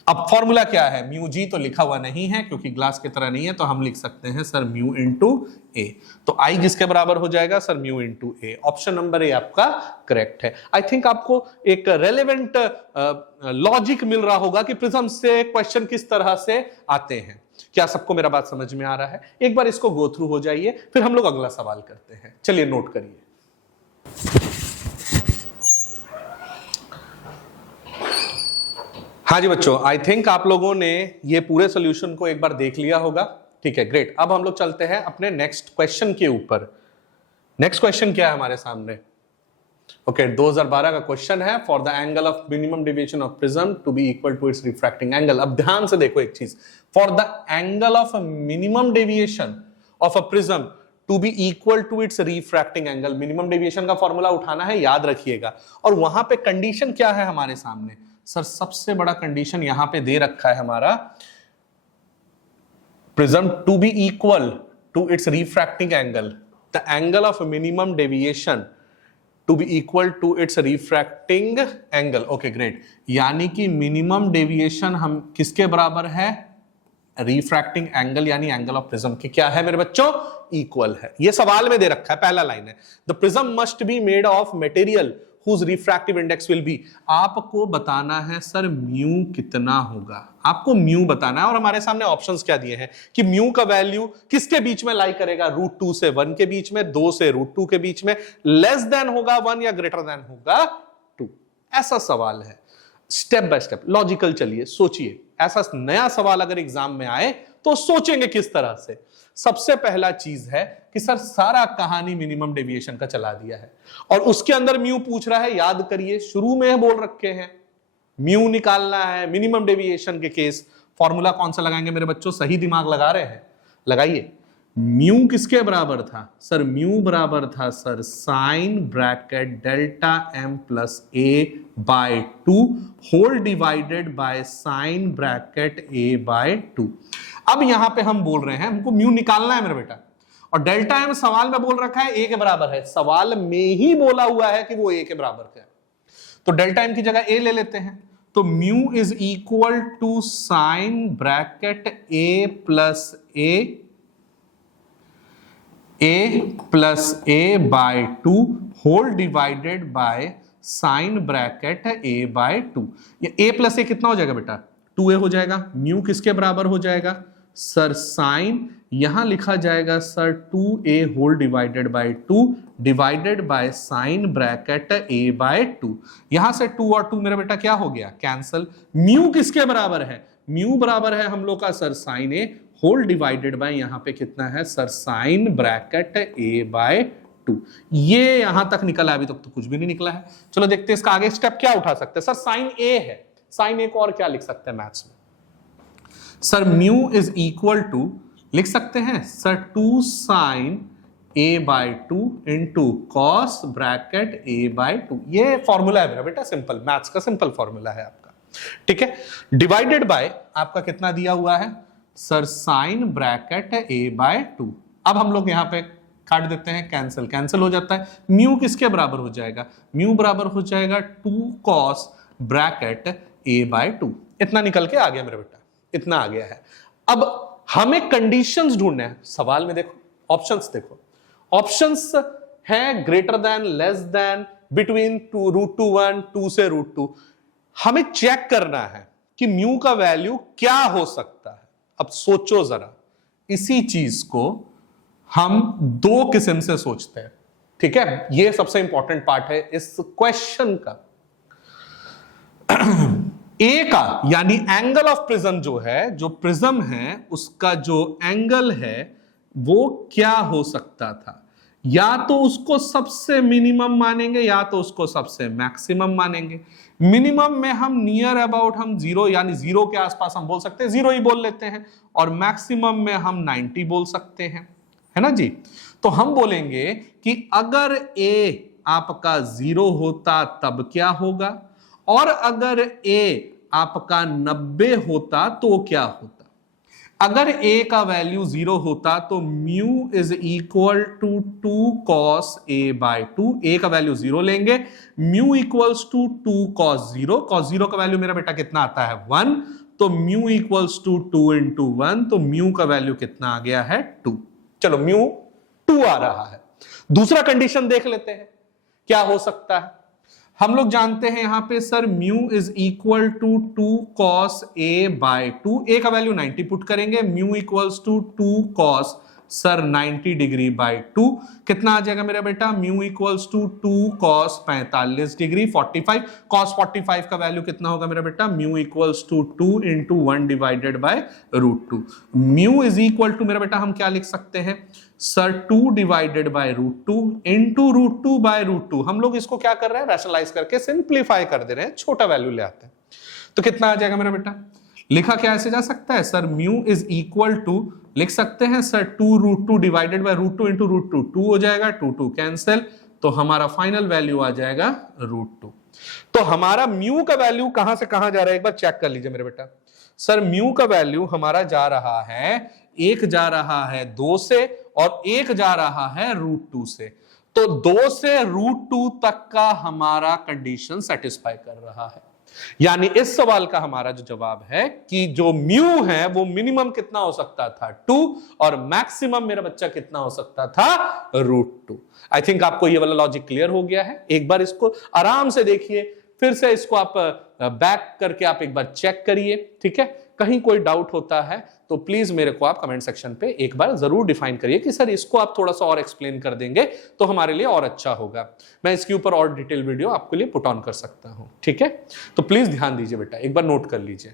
अब फॉर्मूला क्या है, म्यू जी तो लिखा हुआ नहीं है क्योंकि ग्लास की तरह नहीं है, तो हम लिख सकते हैं सर म्यू इंटू ए। तो आई किसके बराबर हो जाएगा sir, mu into A. Option number A आपका करेक्ट है। आई थिंक आपको एक रेलेवेंट लॉजिक मिल रहा होगा कि प्रिज्म से क्वेश्चन किस तरह से आते हैं। क्या सबको मेरा बात समझ में आ रहा है? एक बार इसको गो थ्रू हो जाइए, फिर हम लोग अगला सवाल करते हैं। चलिए नोट करिए। हाँ जी बच्चों, आई थिंक आप लोगों ने ये पूरे सॉल्यूशन को एक बार देख लिया होगा। ठीक है, ग्रेट। अब हम लोग चलते हैं अपने नेक्स्ट क्वेश्चन के ऊपर। नेक्स्ट क्वेश्चन क्या है हमारे सामने? ओके, 2012 का क्वेश्चन है, for the angle of minimum deviation of prism to be equal to its refracting angle. अब ध्यान से देखो एक चीज, for the angle of minimum deviation of a prism to be equal to its refracting angle. Minimum deviation का formula उठाना है, याद रखिएगा। और वहां पे कंडीशन क्या है हमारे सामने? सर सबसे बड़ा कंडीशन यहां पे दे रखा है हमारा, prism to be equal to its refracting angle, the angle of minimum deviation to be equal to its refracting angle. Okay great, यानी कि मिनिमम डेविएशन हम किसके बराबर है? रिफ्रैक्टिंग एंगल यानी एंगल ऑफ प्रिज्म के क्या है मेरे बच्चों? इक्वल है। ये सवाल में दे रखा है, पहला लाइन है, the prism must be made of material whose refractive index will be। आपको बताना है सर म्यू कितना होगा, आपको म्यू बताना है। और हमारे सामने ऑप्शंस क्या दिए हैं कि म्यू का वैल्यू किसके बीच में लाई करेगा? √2 से 1 के बीच में, 2 से √2 के बीच में, लेस देन होगा 1 या ग्रेटर देन होगा 2। ऐसा सवाल है, स्टेप बाय स्टेप लॉजिकल। चलिए सोचिए, ऐसा नया सवाल अगर एग्जाम में आए तो सोचेंगे किस तरह से। सबसे पहला चीज है कि सर सारा कहानी मिनिमम डेविएशन का चला दिया है और उसके अंदर म्यू पूछ रहा है। याद करिए, शुरू में बोल रखे हैं म्यू निकालना है मिनिमम डेविएशन के केस। फॉर्मूला कौन सा लगाएंगे मेरे बच्चों? सही दिमाग लगा रहे हैं, लगाइए। म्यू किसके बराबर था? सर म्यू बराबर था sir sine bracket delta m plus a by 2 whole divided by sine bracket a by 2। अब यहां पे हम बोल रहे हैं हमको म्यू निकालना है मेरे बेटा, और डेल्टा m सवाल में बोल रखा है a के बराबर है। सवाल में ही बोला हुआ है कि वो a के बराबर है, तो डेल्टा m की जगह a ले लेते हैं। तो mu is equal to sine bracket a plus a by 2 whole divided by sine bracket a by 2। ये a प्लस a कितना हो जाएगा बेटा? 2a हो जाएगा। म्यू किसके बराबर हो जाएगा? सर साइन, यहां लिखा जाएगा sir 2a whole divided by 2 divided by sine bracket a by 2। यहां से 2 और 2 मेरा बेटा क्या हो गया? कैंसल। म्यू किसके बराबर है? म्यू बराबर है हम लोग का sir sine a whole divided by यहां पे कितना है sir sine bracket a by 2। ये यहां तक निकला है, अभी तक तो कुछ भी नहीं निकला है। चलो देखते हैं इसका आगे स्टेप क्या उठा सकते हैं। सर साइन a है, साइन a को और क्या लिख सकते हैं मैथ्स में? Sir mu is equal to लिख सकते हैं sir 2 sine a by 2 into cos bracket a by 2। ये फॉर्मूला है मेरा बेटा, सिंपल मैथ्स का सिंपल फॉर्मूला है आपका, ठीक है। डिवाइडेड बाय आपका कितना दिया हुआ है sir sine bracket a by 2। अब हम लोग यहां पे काट देते हैं, कैंसिल कैंसिल हो जाता है। म्यू किसके बराबर हो जाएगा? म्यू बराबर हो जाएगा 2 कॉस ब्रैकेट a बाय 2। इतना निकल के आ गया मेरा बेटा, इतना आ गया है। अब हमें कंडीशंस ढूंढने हैं। सवाल में देखो, ऑप्शंस देखो, ऑप्शंस है greater than, less than, between √2 1, 2 से √2। हमें चेक करना है कि म्यू का वैल्यू क्या हो सकता है। अब सोचो जरा, इसी चीज को हम दो किस्म से सोचते हैं, ठीक है। यह सबसे इंपॉर्टेंट पार्ट है इस क्वेश्चन का। ए का यानी एंगल ऑफ प्रिज्म जो है, जो प्रिज्म है उसका जो एंगल है वो क्या हो सकता था? या तो उसको सबसे मिनिमम मानेंगे या तो उसको सबसे मैक्सिमम मानेंगे। मिनिमम में हम नियर अबाउट हम 0 यानी 0 के आसपास हम बोल सकते हैं, 0 ही बोल लेते हैं, और मैक्सिमम में हम 90 बोल सकते हैं, है ना जी। तो हम बोलेंगे कि अगर ए आपका 0 होता तब क्या होगा, और अगर ए आपका 90 होता तो क्या होता। अगर a का वैल्यू 0 होता तो mu is equal to 2 cos a by 2। a का वैल्यू 0 लेंगे, mu equals to 2 cos 0। Cos 0 का वैल्यू मेरा बेटा कितना आता है? 1। तो म्यू इक्वल्स टू 2 इंटू 1, तो म्यू का वैल्यू कितना आ गया है? 2। चलो म्यू 2 आ रहा है। दूसरा कंडीशन देख लेते हैं क्या हो सकता है। हम लोग जानते हैं यहां पे sir mu is equal to 2 cos a by 2। a का वैल्यू 90 पुट करेंगे, mu equals to 2 cos sir 90 degree by 2। कितना आ जाएगा मेरा बेटा? Mu equals to 2 cos 45 degree 45। Cos 45 का वैल्यू कितना होगा मेरा बेटा? Mu equals to 2 into 1 divided by √2। Mu is equal to मेरा बेटा हम क्या लिख सकते हैं sir 2 divided by √2 into √2 by √2। हम लोग इसको क्या कर रहे हैं? रैशनलाइज करके सिंप्लीफाई कर दे रहे हैं, छोटा वैल्यू ले आते हैं। तो कितना आ जाएगा मेरा बेटा? लिखा क्या ऐसे जा सकता है sir, mu is equal to, लिख सकते हैं सर 2√2 डिवाइडेड बाय √2 इंटू √2, 2 हो जाएगा, 2 कैंसिल, तो हमारा फाइनल वैल्यू आ जाएगा √2। तो हमारा म्यू का वैल्यू कहां से कहां जा रहा है एक बार चेक कर लीजिए मेरे बेटा। सर म्यू का वैल्यू हमारा जा रहा है, एक जा रहा है 2 से और एक जा रहा है √2 से, तो 2 से √2 तक का हमारा कंडीशन सेटिस्फाई कर रहा है। यानी इस सवाल का हमारा जो जवाब है कि जो म्यू है वो मिनिमम कितना हो सकता था 2 और मैक्सिमम मेरा बच्चा कितना हो सकता था √2। आई थिंक आपको ये वाला लॉजिक क्लियर हो गया है। एक बार इसको आराम से देखिए, फिर से इसको आप बैक करके आप एक बार चेक करिए, ठीक है। कहीं कोई डाउट होता है तो प्लीज मेरे को आप कमेंट सेक्शन पे एक बार जरूर डिफाइन करिए कि सर इसको आप थोड़ा सा और एक्सप्लेन कर देंगे तो हमारे लिए और अच्छा होगा। मैं इसके ऊपर और डिटेल वीडियो आपके लिए पुट ऑन कर सकता हूं, ठीक है। तो प्लीज ध्यान दीजिए बेटा, एक बार नोट कर लीजिए।